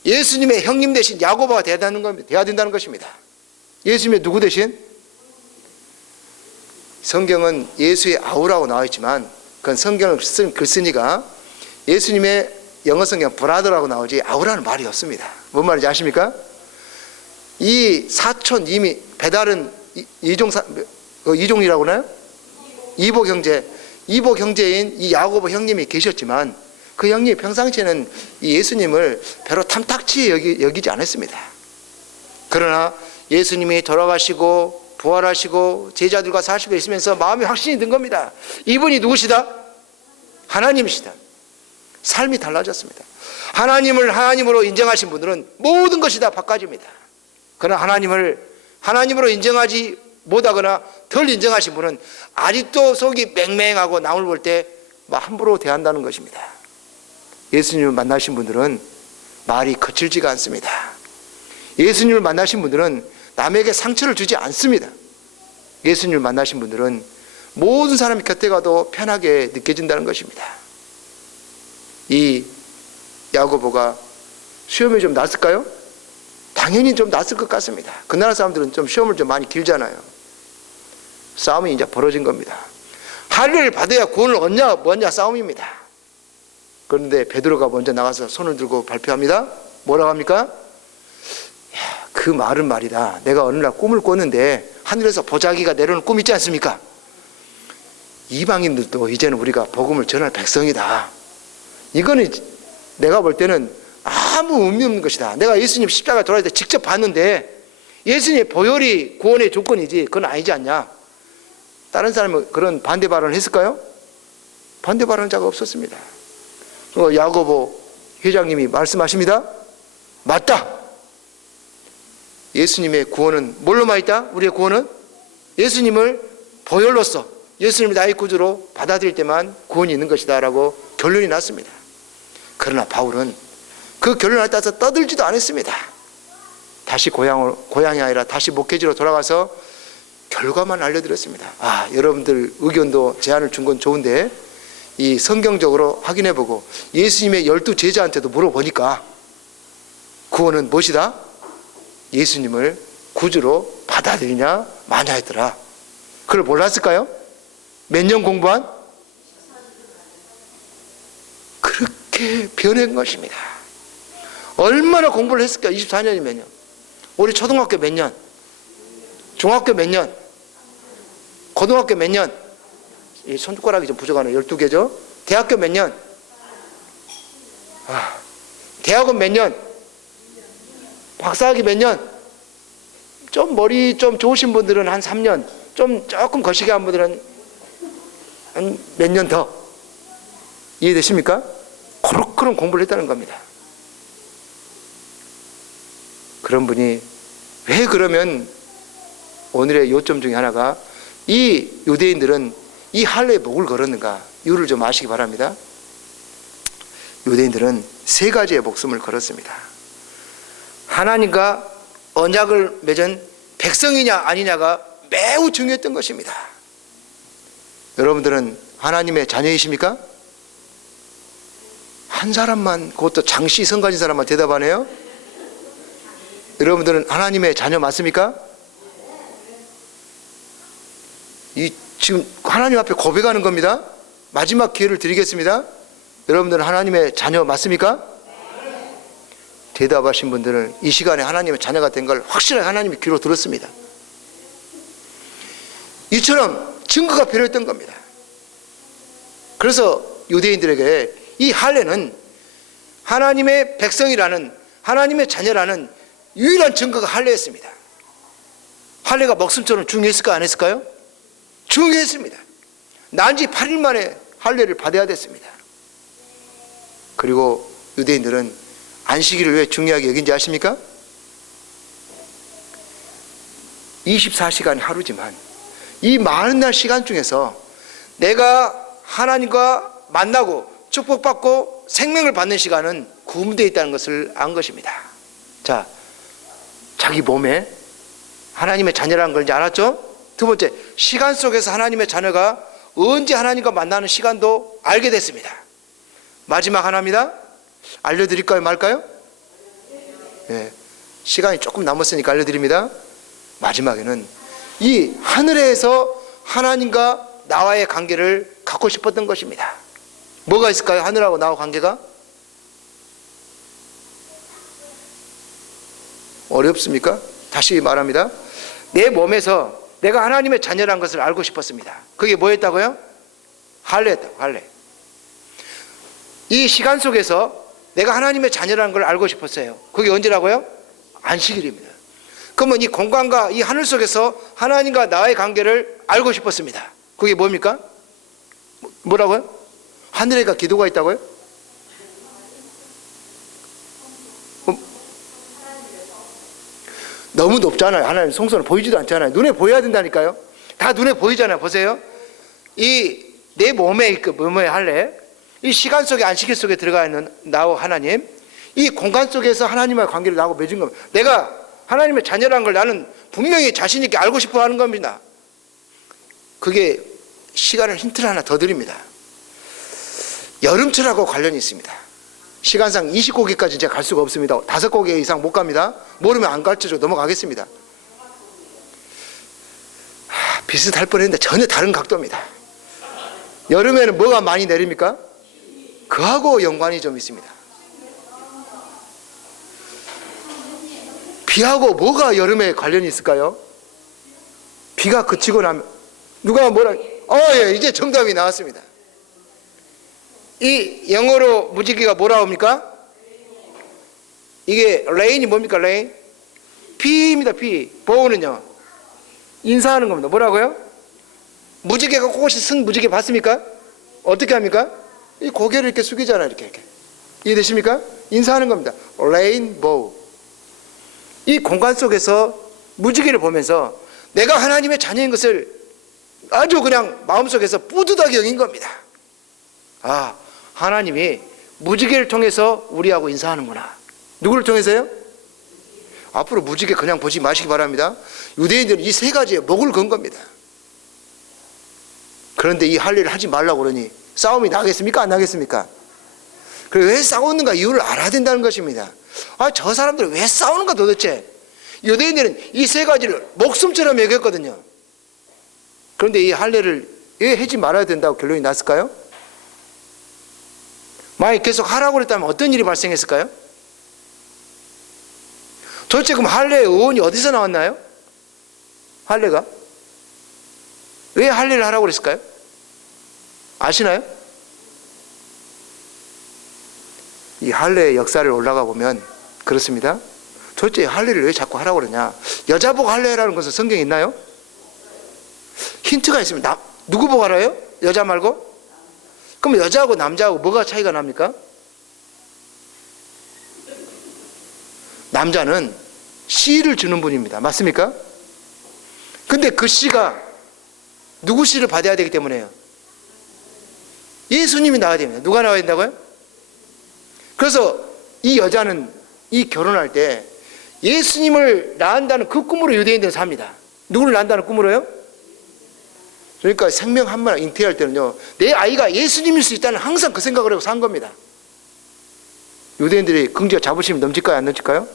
예수님의 형님 대신 야고보가 돼야 된다는 것입니다. 예수님의 누구 대신? 성경은 예수의 아우라고 나와 있지만 그건 성경을 쓴 글쓴이가 예수님의 영어 성경 브라더라고 나오지 아우라는 말이 없습니다. 뭔 말인지 아십니까? 이 사촌 이미 배달은 이종이라고 하나요? 이복 형제인 이 야고보 형님이 계셨지만 그 형님이 평상시에는 이 예수님을 별로 탐탁치 여기지 않았습니다. 그러나 예수님이 돌아가시고 부활하시고 제자들과 40일 있으면서 마음이 확신이 든 겁니다. 이분이 누구시다? 하나님이시다. 삶이 달라졌습니다. 하나님을 하나님으로 인정하신 분들은 모든 것이 다 바꿔집니다. 그러나 하나님으로 인정하지 못하거나 덜 인정하신 분은 아직도 속이 맹맹하고 남을 볼 때 함부로 대한다는 것입니다. 예수님을 만나신 분들은 말이 거칠지가 않습니다. 예수님을 만나신 분들은 남에게 상처를 주지 않습니다. 예수님을 만나신 분들은 모든 사람이 곁에 가도 편하게 느껴진다는 것입니다. 이 야고보가 시험이 좀 났을까요? 당연히 좀 났을 것 같습니다. 그 나라 사람들은 좀 시험을 좀 많이 길잖아요. 싸움이 이제 벌어진 겁니다. 할례를 받아야 구원을 얻냐 뭐냐 싸움입니다. 그런데 베드로가 먼저 나가서 손을 들고 발표합니다. 뭐라고 합니까? 그 말은 말이다. 내가 어느 날 꿈을 꿨는데 하늘에서 보자기가 내려오는 꿈 있지 않습니까? 이방인들도 이제는 우리가 복음을 전할 백성이다. 이거는 내가 볼 때는 아무 의미 없는 것이다. 내가 예수님 십자가에 돌아갈 때 직접 봤는데 예수님의 보혈이 구원의 조건이지 그건 아니지 않냐. 다른 사람은 그런 반대 발언을 했을까요? 반대 발언한 자가 없었습니다. 야고보 회장님이 말씀하십니다. 맞다. 예수님의 구원은 뭘로만 있다? 우리의 구원은 예수님을 보혈로서 예수님을 나의 구주로 받아들일 때만 구원이 있는 것이다 라고 결론이 났습니다. 그러나 바울은 그 결론을 따라서 떠들지도 않았습니다. 다시 고향이 아니라 다시 목회지로 돌아가서 결과만 알려드렸습니다. 여러분들 의견도 제안을 준 건 좋은데 이 성경적으로 확인해보고 예수님의 12제자한테도 물어보니까 구원은 무엇이다? 예수님을 구주로 받아들이냐 마냐 했더라. 그걸 몰랐을까요? 몇 년 공부한? 그렇게 변한 것입니다. 얼마나 공부를 했을까요? 24년이면요. 우리 초등학교 몇 년? 중학교 몇 년? 고등학교 몇 년? 이 손가락이 좀 부족하네요. 12개죠. 대학교 몇 년? 대학원 몇 년? 박사학위 몇 년? 좀 머리 좀 좋으신 분들은 한 3년, 조금 거시기 한 분들은 한 몇 년 더. 이해되십니까? 그런 공부를 했다는 겁니다. 그런 분이 왜 그러면 오늘의 요점 중에 하나가 이 유대인들은 이 할례에 목을 걸었는가? 이유를 좀 아시기 바랍니다. 유대인들은 세 가지의 목숨을 걸었습니다. 하나님과 언약을 맺은 백성이냐 아니냐가 매우 중요했던 것입니다. 여러분들은 하나님의 자녀이십니까? 한 사람만, 그것도 장씨 성 가진 사람만 대답하네요. 여러분들은 하나님의 자녀 맞습니까? 지금 하나님 앞에 고백하는 겁니다. 마지막 기회를 드리겠습니다. 여러분들은 하나님의 자녀 맞습니까? 대답하신 분들은 이 시간에 하나님의 자녀가 된 걸 확실하게 하나님의 귀로 들었습니다. 이처럼 증거가 필요했던 겁니다. 그래서 유대인들에게 이 할례는 하나님의 백성이라는, 하나님의 자녀라는 유일한 증거가 할례였습니다. 할례가 목숨처럼 중요했을까 안 했을까요? 중요했습니다. 난지 8일 만에 할례를 받아야 됐습니다. 그리고 유대인들은 안식일을 왜 중요하게 여긴지 아십니까? 24시간이 하루지만 이 많은 날 시간 중에서 내가 하나님과 만나고 축복받고 생명을 받는 시간은 구분되어 있다는 것을 안 것입니다. 자, 자기 몸에 하나님의 자녀라는 걸 이제 알았죠? 두 번째, 시간 속에서 하나님의 자녀가 언제 하나님과 만나는 시간도 알게 됐습니다. 마지막 하나입니다. 알려드릴까요 말까요? 네, 시간이 조금 남았으니까 알려드립니다. 마지막에는 이 하늘에서 하나님과 나와의 관계를 갖고 싶었던 것입니다. 뭐가 있을까요? 하늘하고 나와 관계가? 어렵습니까? 다시 말합니다. 내 몸에서 내가 하나님의 자녀라는 것을 알고 싶었습니다. 그게 뭐였다고요? 할례였다고, 할례. 이 시간 속에서 내가 하나님의 자녀라는 걸 알고 싶었어요. 그게 언제라고요? 안식일입니다. 그러면 이 공간과 이 하늘 속에서 하나님과 나의 관계를 알고 싶었습니다. 그게 뭡니까? 뭐라고요? 하늘에가 기도가 있다고요? 너무 높잖아요. 하나님 성소는 보이지도 않잖아요. 눈에 보여야 된다니까요. 다 눈에 보이잖아요. 보세요. 이 내 몸에 몸에 할래? 이 시간 속에 안식일 속에 들어가 있는 나와 하나님, 이 공간 속에서 하나님과의 관계를 나하고 맺은 겁니다. 내가 하나님의 자녀라는 걸 나는 분명히 자신 있게 알고 싶어 하는 겁니다. 그게 시간을 힌트를 하나 더 드립니다. 여름철하고 관련이 있습니다. 시간상 20곡기까지 제가 갈 수가 없습니다. 5곡기 이상 못 갑니다. 모르면 안 가르쳐줘 넘어가겠습니다. 비슷할 뻔했는데 전혀 다른 각도입니다. 여름에는 뭐가 많이 내립니까? 그하고 연관이 좀 있습니다. 비하고 뭐가 여름에 관련이 있을까요? 비가 그치고 나면 누가 뭐라 예, 이제 정답이 나왔습니다. 이 영어로 무지개가 뭐라 합니까? 이게 레인이 뭡니까? 레인? 비입니다. 비. 보우는요 인사하는 겁니다. 뭐라고요? 무지개가 꽃이 쓴 무지개 봤습니까? 어떻게 합니까? 이 고개를 이렇게 숙이잖아요. 이렇게. 이해되십니까? 인사하는 겁니다. 레인보우. 이 공간 속에서 무지개를 보면서 내가 하나님의 자녀인 것을 아주 그냥 마음속에서 뿌듯하게 여긴 겁니다. 아, 하나님이 무지개를 통해서 우리하고 인사하는구나. 누구를 통해서요? 앞으로 무지개 그냥 보지 마시기 바랍니다. 유대인들은 이 3가지에 목을 건 겁니다. 그런데 이 할례를 하지 말라고 그러니 싸움이 나겠습니까? 안 나겠습니까? 그래, 왜 싸우는가 이유를 알아야 된다는 것입니다. 저 사람들은 왜 싸우는가 도대체? 유대인들은 이 3가지를 목숨처럼 여겼거든요. 그런데 이 할례를 왜 하지 말아야 된다고 결론이 났을까요? 만약 계속 하라고 그랬다면 어떤 일이 발생했을까요? 도대체 그럼 할례의 의원이 어디서 나왔나요? 할례가? 왜 할례를 하라고 그랬을까요? 아시나요? 이 할례의 역사를 올라가 보면 그렇습니다. 도대체 할례를 왜 자꾸 하라고 그러냐? 여자 보고 할례라는 것은 성경에 있나요? 힌트가 있습니다. 누구 보고 하라요? 여자 말고? 그럼 여자하고 남자하고 뭐가 차이가 납니까? 남자는 씨를 주는 분입니다. 맞습니까? 근데 그 씨가 누구 씨를 받아야 되기 때문에요? 예수님이 나와야 됩니다. 누가 나와야 된다고요? 그래서 이 여자는 이 결혼할 때 예수님을 낳는다는 그 꿈으로 유대인들은 삽니다. 누구를 낳는다는 꿈으로요? 그러니까 생명 한 마리 잉태할 때는요, 내 아이가 예수님일 수 있다는 항상 그 생각을 하고 산 겁니다. 유대인들이 긍지와 자부심이 넘칠까요? 안 넘칠까요?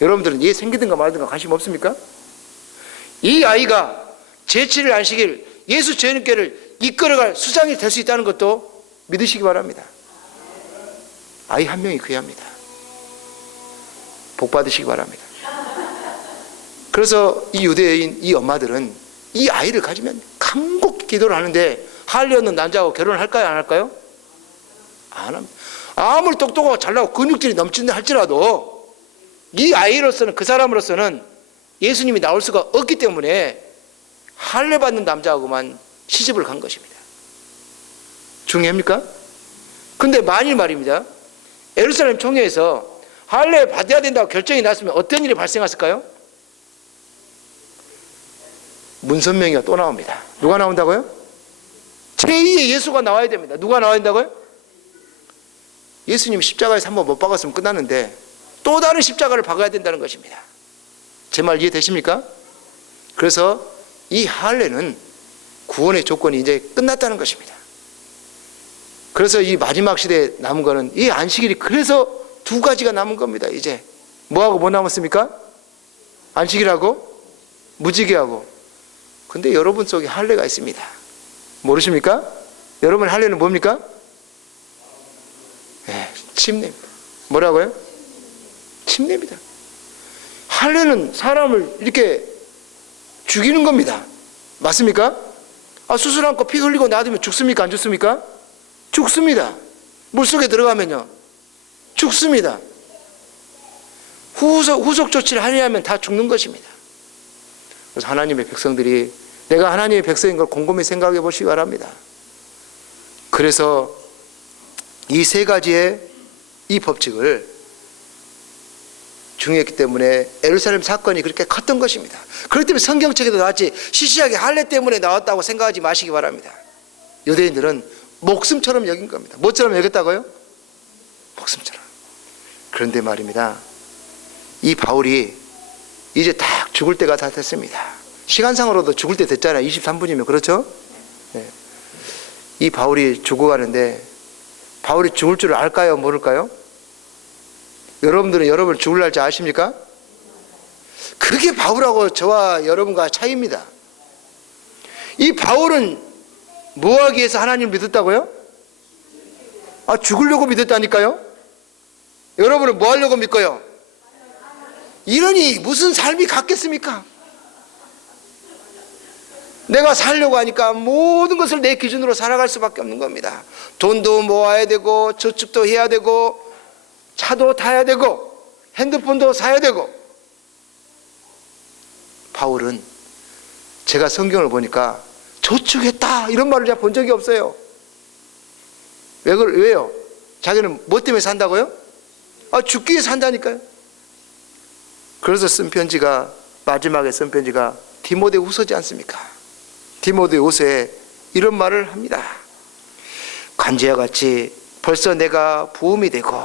여러분들은 얘 생기든가 말든가 관심 없습니까? 이 아이가 제7일 안식일 예수 재림교회를 이끌어갈 수장이 될 수 있다는 것도 믿으시기 바랍니다. 아이 한 명이 귀합니다. 복 받으시기 바랍니다. 그래서 이 유대인 이 엄마들은 이 아이를 가지면 간곡히 기도를 하는데 할례 없는 남자하고 결혼을 할까요? 안 할까요? 안 합니다. 아무리 똑똑하고 잘나고 근육질이 넘친다 할지라도 이 아이로서는, 그 사람으로서는 예수님이 나올 수가 없기 때문에 할례 받는 남자하고만 시집을 간 것입니다. 중요합니까? 근데 만일 말입니다, 예루살렘 총회에서 할례 받아야 된다고 결정이 났으면 어떤 일이 발생했을까요? 문선명이가 또 나옵니다. 누가 나온다고요? 제2의 예수가 나와야 됩니다. 누가 나와야 된다고요? 예수님 십자가에서 한번 못 박았으면 끝났는데 또 다른 십자가를 박아야 된다는 것입니다. 제 말 이해되십니까? 그래서 이 할례는 구원의 조건이 이제 끝났다는 것입니다. 그래서 이 마지막 시대에 남은 거는 이 안식일이 그래서 2가지가 남은 겁니다. 이제 뭐하고 뭐 남았습니까? 안식일하고 무지개하고. 근데 여러분 속에 할례가 있습니다. 모르십니까? 여러분 할례는 뭡니까? 네, 침례입니다. 뭐라고요? 침례입니다. 할례는 사람을 이렇게 죽이는 겁니다. 맞습니까? 수술 않고 피 흘리고 놔두면 죽습니까? 안 죽습니까? 죽습니다. 물속에 들어가면요 죽습니다. 후속 조치를 하려면 다 죽는 것입니다. 그래서 하나님의 백성들이 내가 하나님의 백성인 걸 곰곰이 생각해 보시기 바랍니다. 그래서 이 3가지의 이 법칙을 중요했기 때문에 예루살렘 사건이 그렇게 컸던 것입니다. 그렇기 때문에 성경책에도 나왔지 시시하게 할례 때문에 나왔다고 생각하지 마시기 바랍니다. 유대인들은 목숨처럼 여긴 겁니다. 뭐처럼 여겼다고요? 목숨처럼. 그런데 말입니다, 이 바울이 이제 딱 죽을 때가 다 됐습니다. 시간상으로도 죽을 때 됐잖아요. 23분이면. 그렇죠? 네. 이 바울이 죽어가는데 바울이 죽을 줄 알까요? 모를까요? 여러분들은 여러분 죽을 날짜 아십니까? 그게 바울하고 저와 여러분과 차이입니다. 이 바울은 뭐 하기 위해서 하나님을 믿었다고요? 죽으려고 믿었다니까요? 여러분은 뭐 하려고 믿고요? 이러니 무슨 삶이 같겠습니까? 내가 살려고 하니까 모든 것을 내 기준으로 살아갈 수밖에 없는 겁니다. 돈도 모아야 되고 저축도 해야 되고 차도 타야 되고 핸드폰도 사야 되고. 바울은 제가 성경을 보니까 저축했다 이런 말을 제가 본 적이 없어요. 왜요? 자기는 뭐 때문에 산다고요? 죽기 위해 산다니까요. 그래서 쓴 편지가, 마지막에 쓴 편지가 디모데후서지 않습니까? 디모데후서에 이런 말을 합니다. 관제와 같이 벌써 내가 부음이 되고.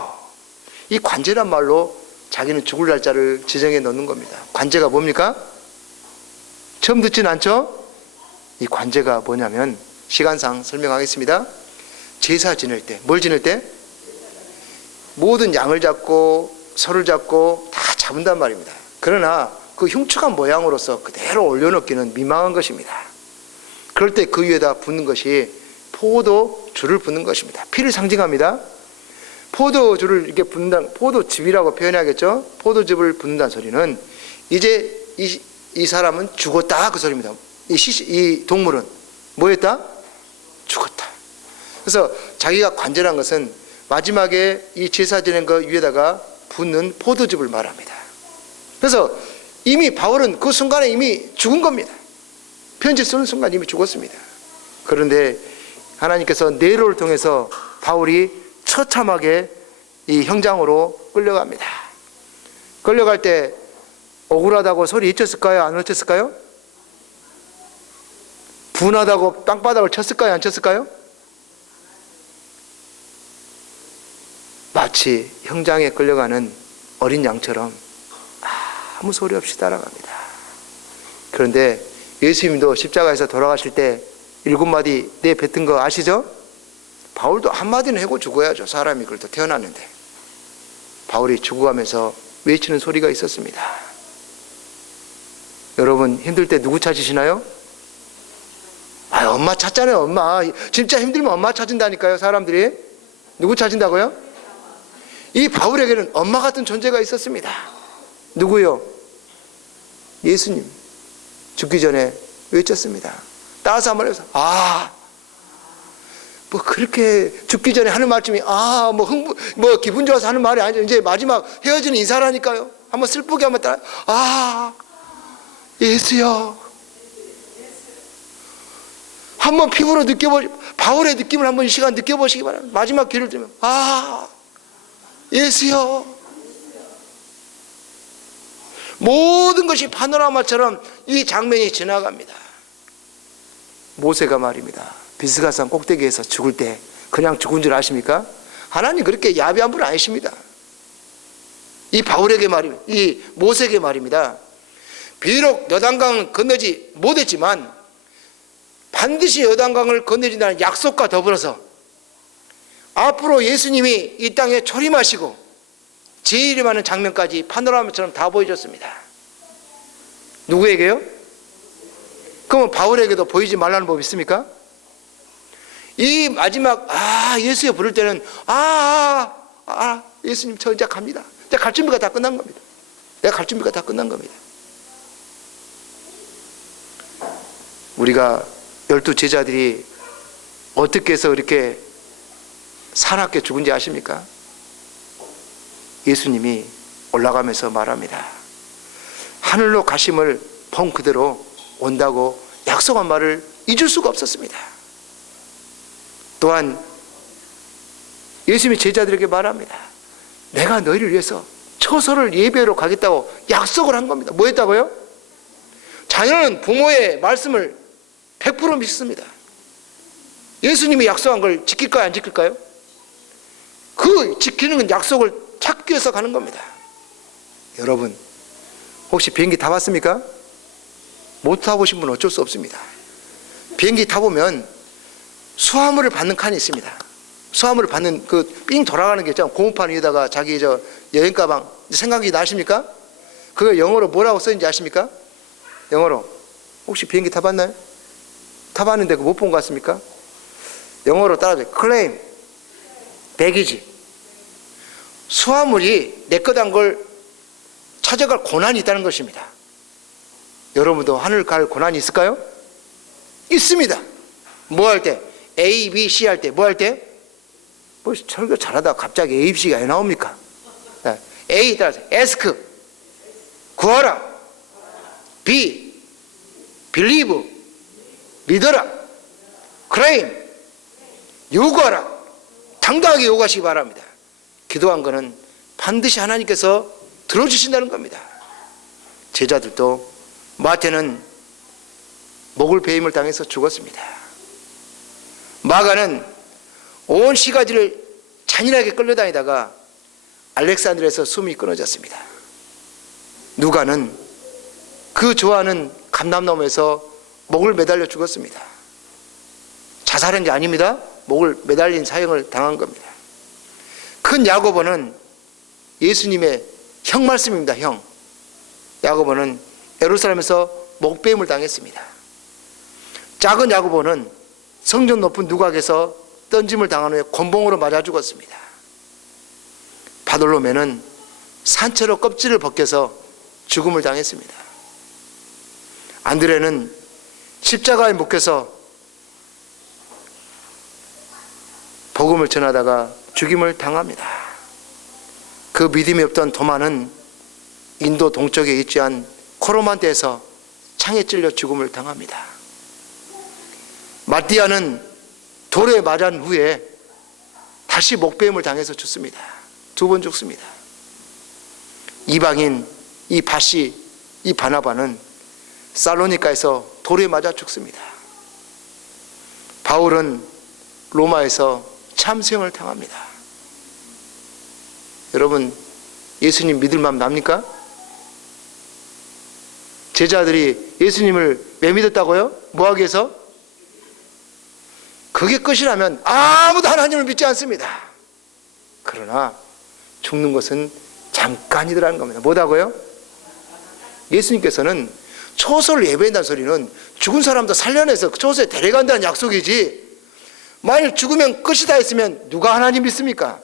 이 관제란 말로 자기는 죽을 날짜를 지정해 놓는 겁니다. 관제가 뭡니까? 처음 듣진 않죠? 이 관제가 뭐냐면 시간상 설명하겠습니다. 제사 지낼 때, 뭘 지낼 때? 모든 양을 잡고 소를 잡고 다 잡은단 말입니다. 그러나 그 흉측한 모양으로서 그대로 올려놓기는 민망한 것입니다. 그럴 때 그 위에다 붓는 것이 포도주를 붓는 것입니다. 피를 상징합니다. 포도주를 이렇게 붓는다, 포도즙이라고 표현해야겠죠? 포도즙을 붓는다는 소리는 이제 이 사람은 죽었다 그 소리입니다. 이 동물은 뭐였다? 죽었다. 그래서 자기가 관절한 것은 마지막에 이 제사 지낸 거 위에다가 붓는 포도즙을 말합니다. 그래서 이미 바울은 그 순간에 이미 죽은 겁니다. 편지 쓰는 순간 이미 죽었습니다. 그런데 하나님께서 네로를 통해서 바울이 처참하게 이 형장으로 끌려갑니다. 끌려갈 때 억울하다고 소리 외쳤을까요? 안 외쳤을까요? 분하다고 땅바닥을 쳤을까요? 안 쳤을까요? 마치 형장에 끌려가는 어린 양처럼 아무 소리 없이 따라갑니다. 그런데 예수님도 십자가에서 돌아가실 때 7마디 내뱉은 거 아시죠? 바울도 한마디는 하고 죽어야죠. 사람이 그래도 태어났는데. 바울이 죽어가면서 외치는 소리가 있었습니다. 여러분 힘들 때 누구 찾으시나요? 엄마 찾잖아요. 엄마. 진짜 힘들면 엄마 찾은다니까요. 사람들이. 누구 찾은다고요? 이 바울에게는 엄마 같은 존재가 있었습니다. 누구요? 예수님. 죽기 전에 외쳤습니다. 따라서 한번 해서 뭐 그렇게 죽기 전에 하는 말씀이 뭐 기분 좋아서 하는 말이 아니죠. 이제 마지막 헤어지는 인사라니까요. 한번 슬프게 한번 따라 예수여. 한번 피부로 바울의 느낌을 한번 이 시간 느껴보시기 바랍니다. 마지막 귀를 들면 예수여. 모든 것이 파노라마처럼 이 장면이 지나갑니다. 모세가 말입니다. 비스가산 꼭대기에서 죽을 때 그냥 죽은 줄 아십니까? 하나님 그렇게 야비한 분 아니십니다. 이 바울에게 말입니다. 이 모세에게 말입니다. 비록 요단강을 건너지 못했지만 반드시 요단강을 건너진다는 약속과 더불어서 앞으로 예수님이 이 땅에 초림하시고 재림하는 장면까지 파노라마처럼 다 보여줬습니다. 누구에게요? 그러면 바울에게도 보이지 말라는 법이 있습니까? 이 마지막 예수여 부를 때는 예수님 저 이제 갑니다. 이제 갈 준비가 다 끝난 겁니다. 내가 갈 준비가 다 끝난 겁니다. 우리가 12 제자들이 어떻게 해서 이렇게 사납게 죽은지 아십니까? 예수님이 올라가면서 말합니다. 하늘로 가심을 본 그대로 온다고 약속한 말을 잊을 수가 없었습니다. 또한 예수님이 제자들에게 말합니다. 내가 너희를 위해서 처소를 예배로 가겠다고 약속을 한 겁니다. 뭐 했다고요? 자녀는 부모의 말씀을 100% 믿습니다. 예수님이 약속한 걸 지킬까요? 안 지킬까요? 그 지키는 약속을 찾기 위해서 가는 겁니다. 여러분 혹시 비행기 타봤습니까? 못 타보신 분은 어쩔 수 없습니다. 비행기 타보면 수화물을 받는 칸이 있습니다. 수화물을 받는 그 삥 돌아가는 게 있잖아요. 고무판 위에다가 자기 저 여행 가방 생각이 나십니까? 그거 영어로 뭐라고 써있는지 아십니까? 영어로. 혹시 비행기 타봤나요? 타봤는데 그 못 본 것 같습니까? 영어로 따라줘요. 클레임, 배기지. 수화물이 내 거단 걸 찾아갈 고난이 있다는 것입니다. 여러분도 하늘 갈 고난이 있을까요? 있습니다. 뭐 할 때? A, B, C 할 때 뭐 할 때? 뭐 설교 잘하다가 갑자기 A, B, C가 왜 나옵니까? A 따라서 ask, 구하라. B, believe, 믿어라. claim, 요구하라. 당당하게 요구하시기 바랍니다. 기도한 것은 반드시 하나님께서 들어주신다는 겁니다. 제자들도 마태는 목을 베임을 당해서 죽었습니다. 마가는 온 시가지를 잔인하게 끌려다니다가 알렉산드리아에서 숨이 끊어졌습니다. 누가는 그 좋아하는 감람나무에서 목을 매달려 죽었습니다. 자살한 게 아닙니다. 목을 매달린 사형을 당한 겁니다. 큰 야고보는 예수님의 형 말씀입니다. 형. 야고보는 예루살렘에서 목베임을 당했습니다. 작은 야고보는 성전 높은 누각에서 던짐을 당한 후에 곤봉으로 맞아 죽었습니다. 바돌로메는 산채로 껍질을 벗겨서 죽음을 당했습니다. 안드레는 십자가에 묶여서 복음을 전하다가 죽임을 당합니다. 그 믿음이 없던 도마는 인도 동쪽에 위치한 코로만데에서 창에 찔려 죽음을 당합니다. 마띠아는 돌에 맞은 후에 다시 목베임을 당해서 죽습니다. 2번 죽습니다. 이방인 이 바시, 이 바나바는 살로니카에서 돌에 맞아 죽습니다. 바울은 로마에서 참수형을 당합니다. 여러분, 예수님 믿을 마음 납니까? 제자들이 예수님을 왜 믿었다고요? 뭐하기 위해서? 그게 끝이라면 아무도 하나님을 믿지 않습니다. 그러나 죽는 것은 잠깐이더라는 겁니다. 뭐다고요? 예수님께서는 초소를 예배한다는 소리는 죽은 사람도 살려내서 초소에 데려간다는 약속이지, 만일 죽으면 끝이다 했으면 누가 하나님 믿습니까?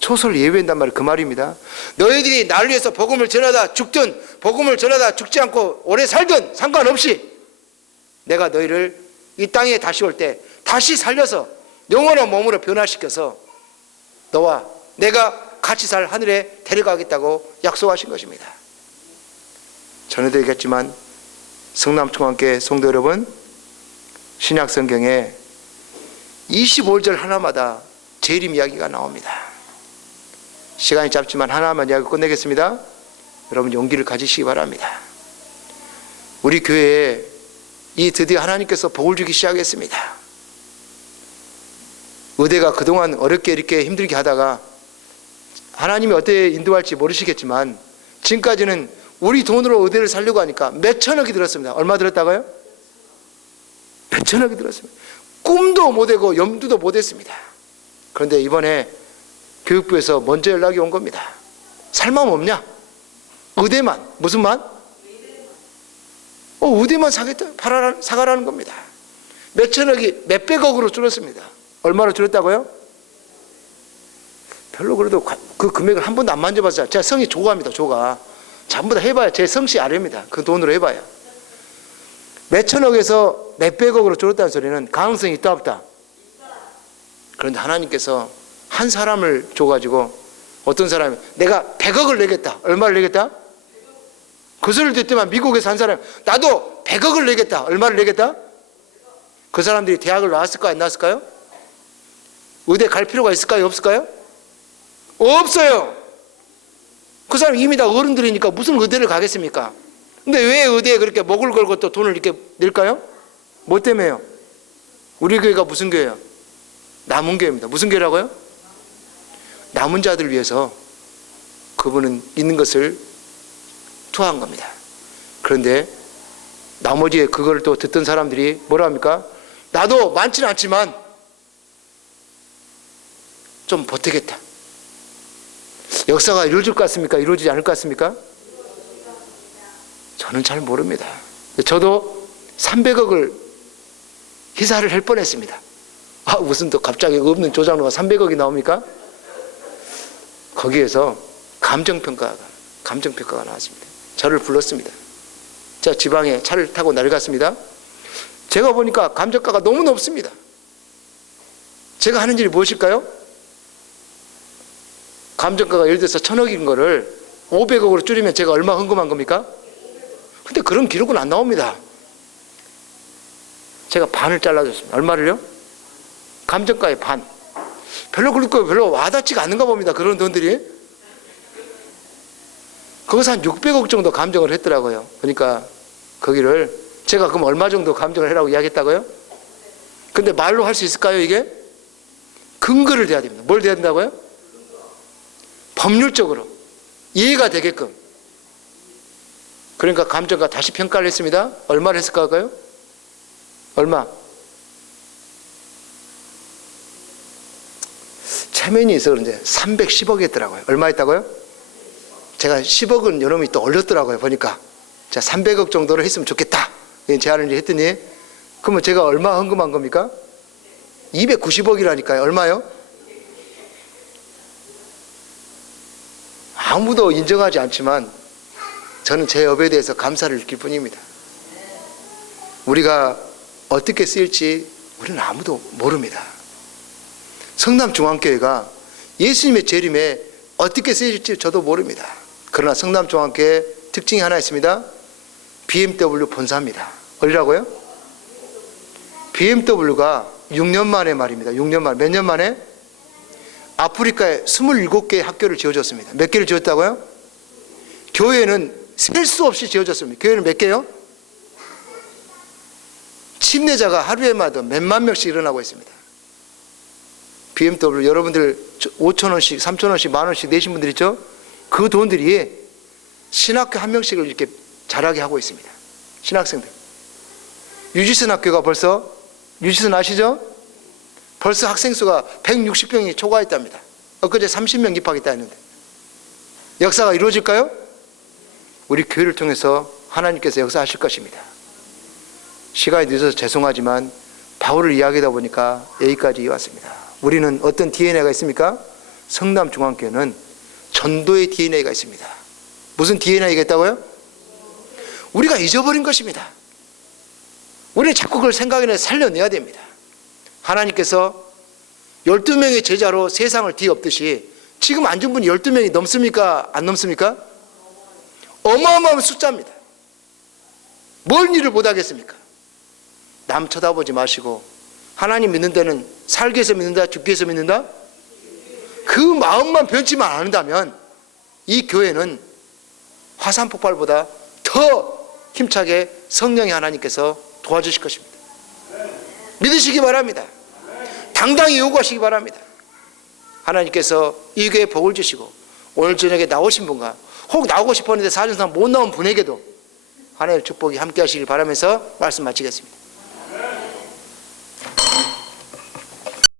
초소를 예배한단 말이 그 말입니다. 너희들이 나를 위해서 복음을 전하다 죽든 복음을 전하다 죽지 않고 오래 살든 상관없이 내가 너희를 이 땅에 다시 올 때 다시 살려서 영원한 몸으로 변화시켜서 너와 내가 같이 살 하늘에 데려가겠다고 약속하신 것입니다. 전에도 얘기했지만 성남총학교회 성도 여러분, 신약성경에 25절 하나마다 재림 이야기가 나옵니다. 시간이 짧지만 하나만 이야기 끝내겠습니다. 여러분 용기를 가지시기 바랍니다. 우리 교회에 드디어 하나님께서 복을 주기 시작했습니다. 의대가 그동안 어렵게 이렇게 힘들게 하다가 하나님이 어떻게 인도할지 모르시겠지만 지금까지는 우리 돈으로 의대를 살려고 하니까 몇 천억이 들었습니다. 얼마 들었다고요? 몇 천억이 들었습니다. 꿈도 못하고 염두도 못했습니다. 그런데 이번에 교육부에서 먼저 연락이 온 겁니다. 살만 없냐? 의대만. 무슨 만? 의대만 사가라는 겁니다. 몇 천억이 몇백억으로 줄었습니다. 얼마로 줄었다고요? 별로 그래도 그 금액을 한 번도 안 만져봤어요. 제가 성이 조가입니다. 조가. 전부 다 해봐야 제 성씨 아래입니다. 그 돈으로 해봐야. 몇 천억에서 몇백억으로 줄었다는 소리는 가능성이 있다 없다? 그런데 하나님께서 한 사람을 줘가지고 어떤 사람이 내가 100억을 내겠다. 얼마를 내겠다? 그 소리를 듣지만 미국에서 한 사람 나도 100억을 내겠다. 얼마를 내겠다? 그 사람들이 대학을 나왔을까요? 안 나왔을까요? 의대 갈 필요가 있을까요? 없을까요? 없어요. 그 사람 이미 다 어른들이니까 무슨 의대를 가겠습니까? 근데 왜 의대에 그렇게 목을 걸고 또 돈을 이렇게 낼까요? 뭐 때문에요? 우리 교회가 무슨 교회예요? 남은 교회입니다. 무슨 교회라고요? 남은 자들 위해서 그분은 있는 것을 투하한 겁니다. 그런데 나머지 그걸 또 듣던 사람들이 뭐라 합니까? 나도 많지는 않지만 좀 보태겠다. 역사가 이루어질 것 같습니까? 이루어지지 않을 것 같습니까? 저는 잘 모릅니다. 저도 300억을 희사를 할 뻔했습니다. 무슨 또 갑자기 없는 조장로가 300억이 나옵니까? 거기에서 감정평가가 나왔습니다. 저를 불렀습니다. 제가 지방에 차를 타고 내려갔습니다. 제가 보니까 감정가가 너무 높습니다. 제가 하는 일이 무엇일까요? 감정가가 예를 들어서 1000억인 거를 500억으로 줄이면 제가 얼마 헌금한 겁니까? 근데 그런 기록은 안 나옵니다. 제가 반을 잘라줬습니다. 얼마를요? 감정가의 반. 별로 와닿지가 않는가 봅니다. 그런 돈들이. 거기서 한 600억 정도 감정을 했더라고요. 그러니까 거기를 제가 그럼 얼마 정도 감정을 해라고 이야기했다고요? 근데 말로 할 수 있을까요, 이게? 근거를 대야 됩니다. 뭘 대야 된다고요? 법률적으로 이해가 되게끔. 그러니까 감정가 다시 평가를 했습니다. 얼마를 했을까요? 얼마? 체면이 있어 그런지 310억 했더라고요. 얼마 했다고요? 제가 10억은 여러분이 또 올렸더라고요. 보니까 자 300억 정도를 했으면 좋겠다 제안을 했더니 그러면 제가 얼마 헌금한 겁니까? 290억이라니까요. 얼마요? 아무도 인정하지 않지만 저는 제 업에 대해서 감사를 느낄 뿐입니다. 우리가 어떻게 쓰일지 우리는 아무도 모릅니다. 성남중앙교회가 예수님의 재림에 어떻게 쓰일지 저도 모릅니다. 그러나 성남중앙교회 특징이 하나 있습니다. BMW 본사입니다. 어디라고요? BMW가 6년 만에 말입니다. 6년 만에. 몇 년 만에? 아프리카에 27개의 학교를 지어줬습니다. 몇 개를 지었다고요? 교회는 셀 수 없이 지어졌습니다. 교회는 몇 개요? 침례자가 하루에마다 몇만 명씩 일어나고 있습니다. BMW 여러분들 5,000원씩 3,000원씩 만원씩 내신 분들 있죠? 그 돈들이 신학교 한 명씩을 이렇게 자라게 하고 있습니다. 신학생들. 유지선 학교가 벌써, 유지선 아시죠? 벌써 학생 수가 160명이 초과했답니다. 엊그제 30명 입학했다 했는데 역사가 이루어질까요? 우리 교회를 통해서 하나님께서 역사하실 것입니다. 시간이 늦어서 죄송하지만 바울을 이야기하다 보니까 여기까지 왔습니다. 우리는 어떤 DNA가 있습니까? 성남중앙교회는 전도의 DNA가 있습니다. 무슨 DNA가 있다고요? 우리가 잊어버린 것입니다. 우리는 자꾸 그걸 생각에 살려내야 됩니다. 하나님께서 12명의 제자로 세상을 뒤엎듯이 지금 앉은 분이 12명이 넘습니까? 안 넘습니까? 어마어마한 숫자입니다. 뭘 일을 못하겠습니까? 남 쳐다보지 마시고 하나님 믿는 데는 살기 위해서 믿는다, 죽기 위해서 믿는다? 그 마음만 변치만 않는다면 이 교회는 화산 폭발보다 더 힘차게 성령의 하나님께서 도와주실 것입니다. 믿으시기 바랍니다. 당당히 요구하시기 바랍니다. 하나님께서 이 교회에 복을 주시고 오늘 저녁에 나오신 분과 혹 나오고 싶었는데 사정상 못 나온 분에게도 하나님의 축복이 함께 하시길 바라면서 말씀 마치겠습니다.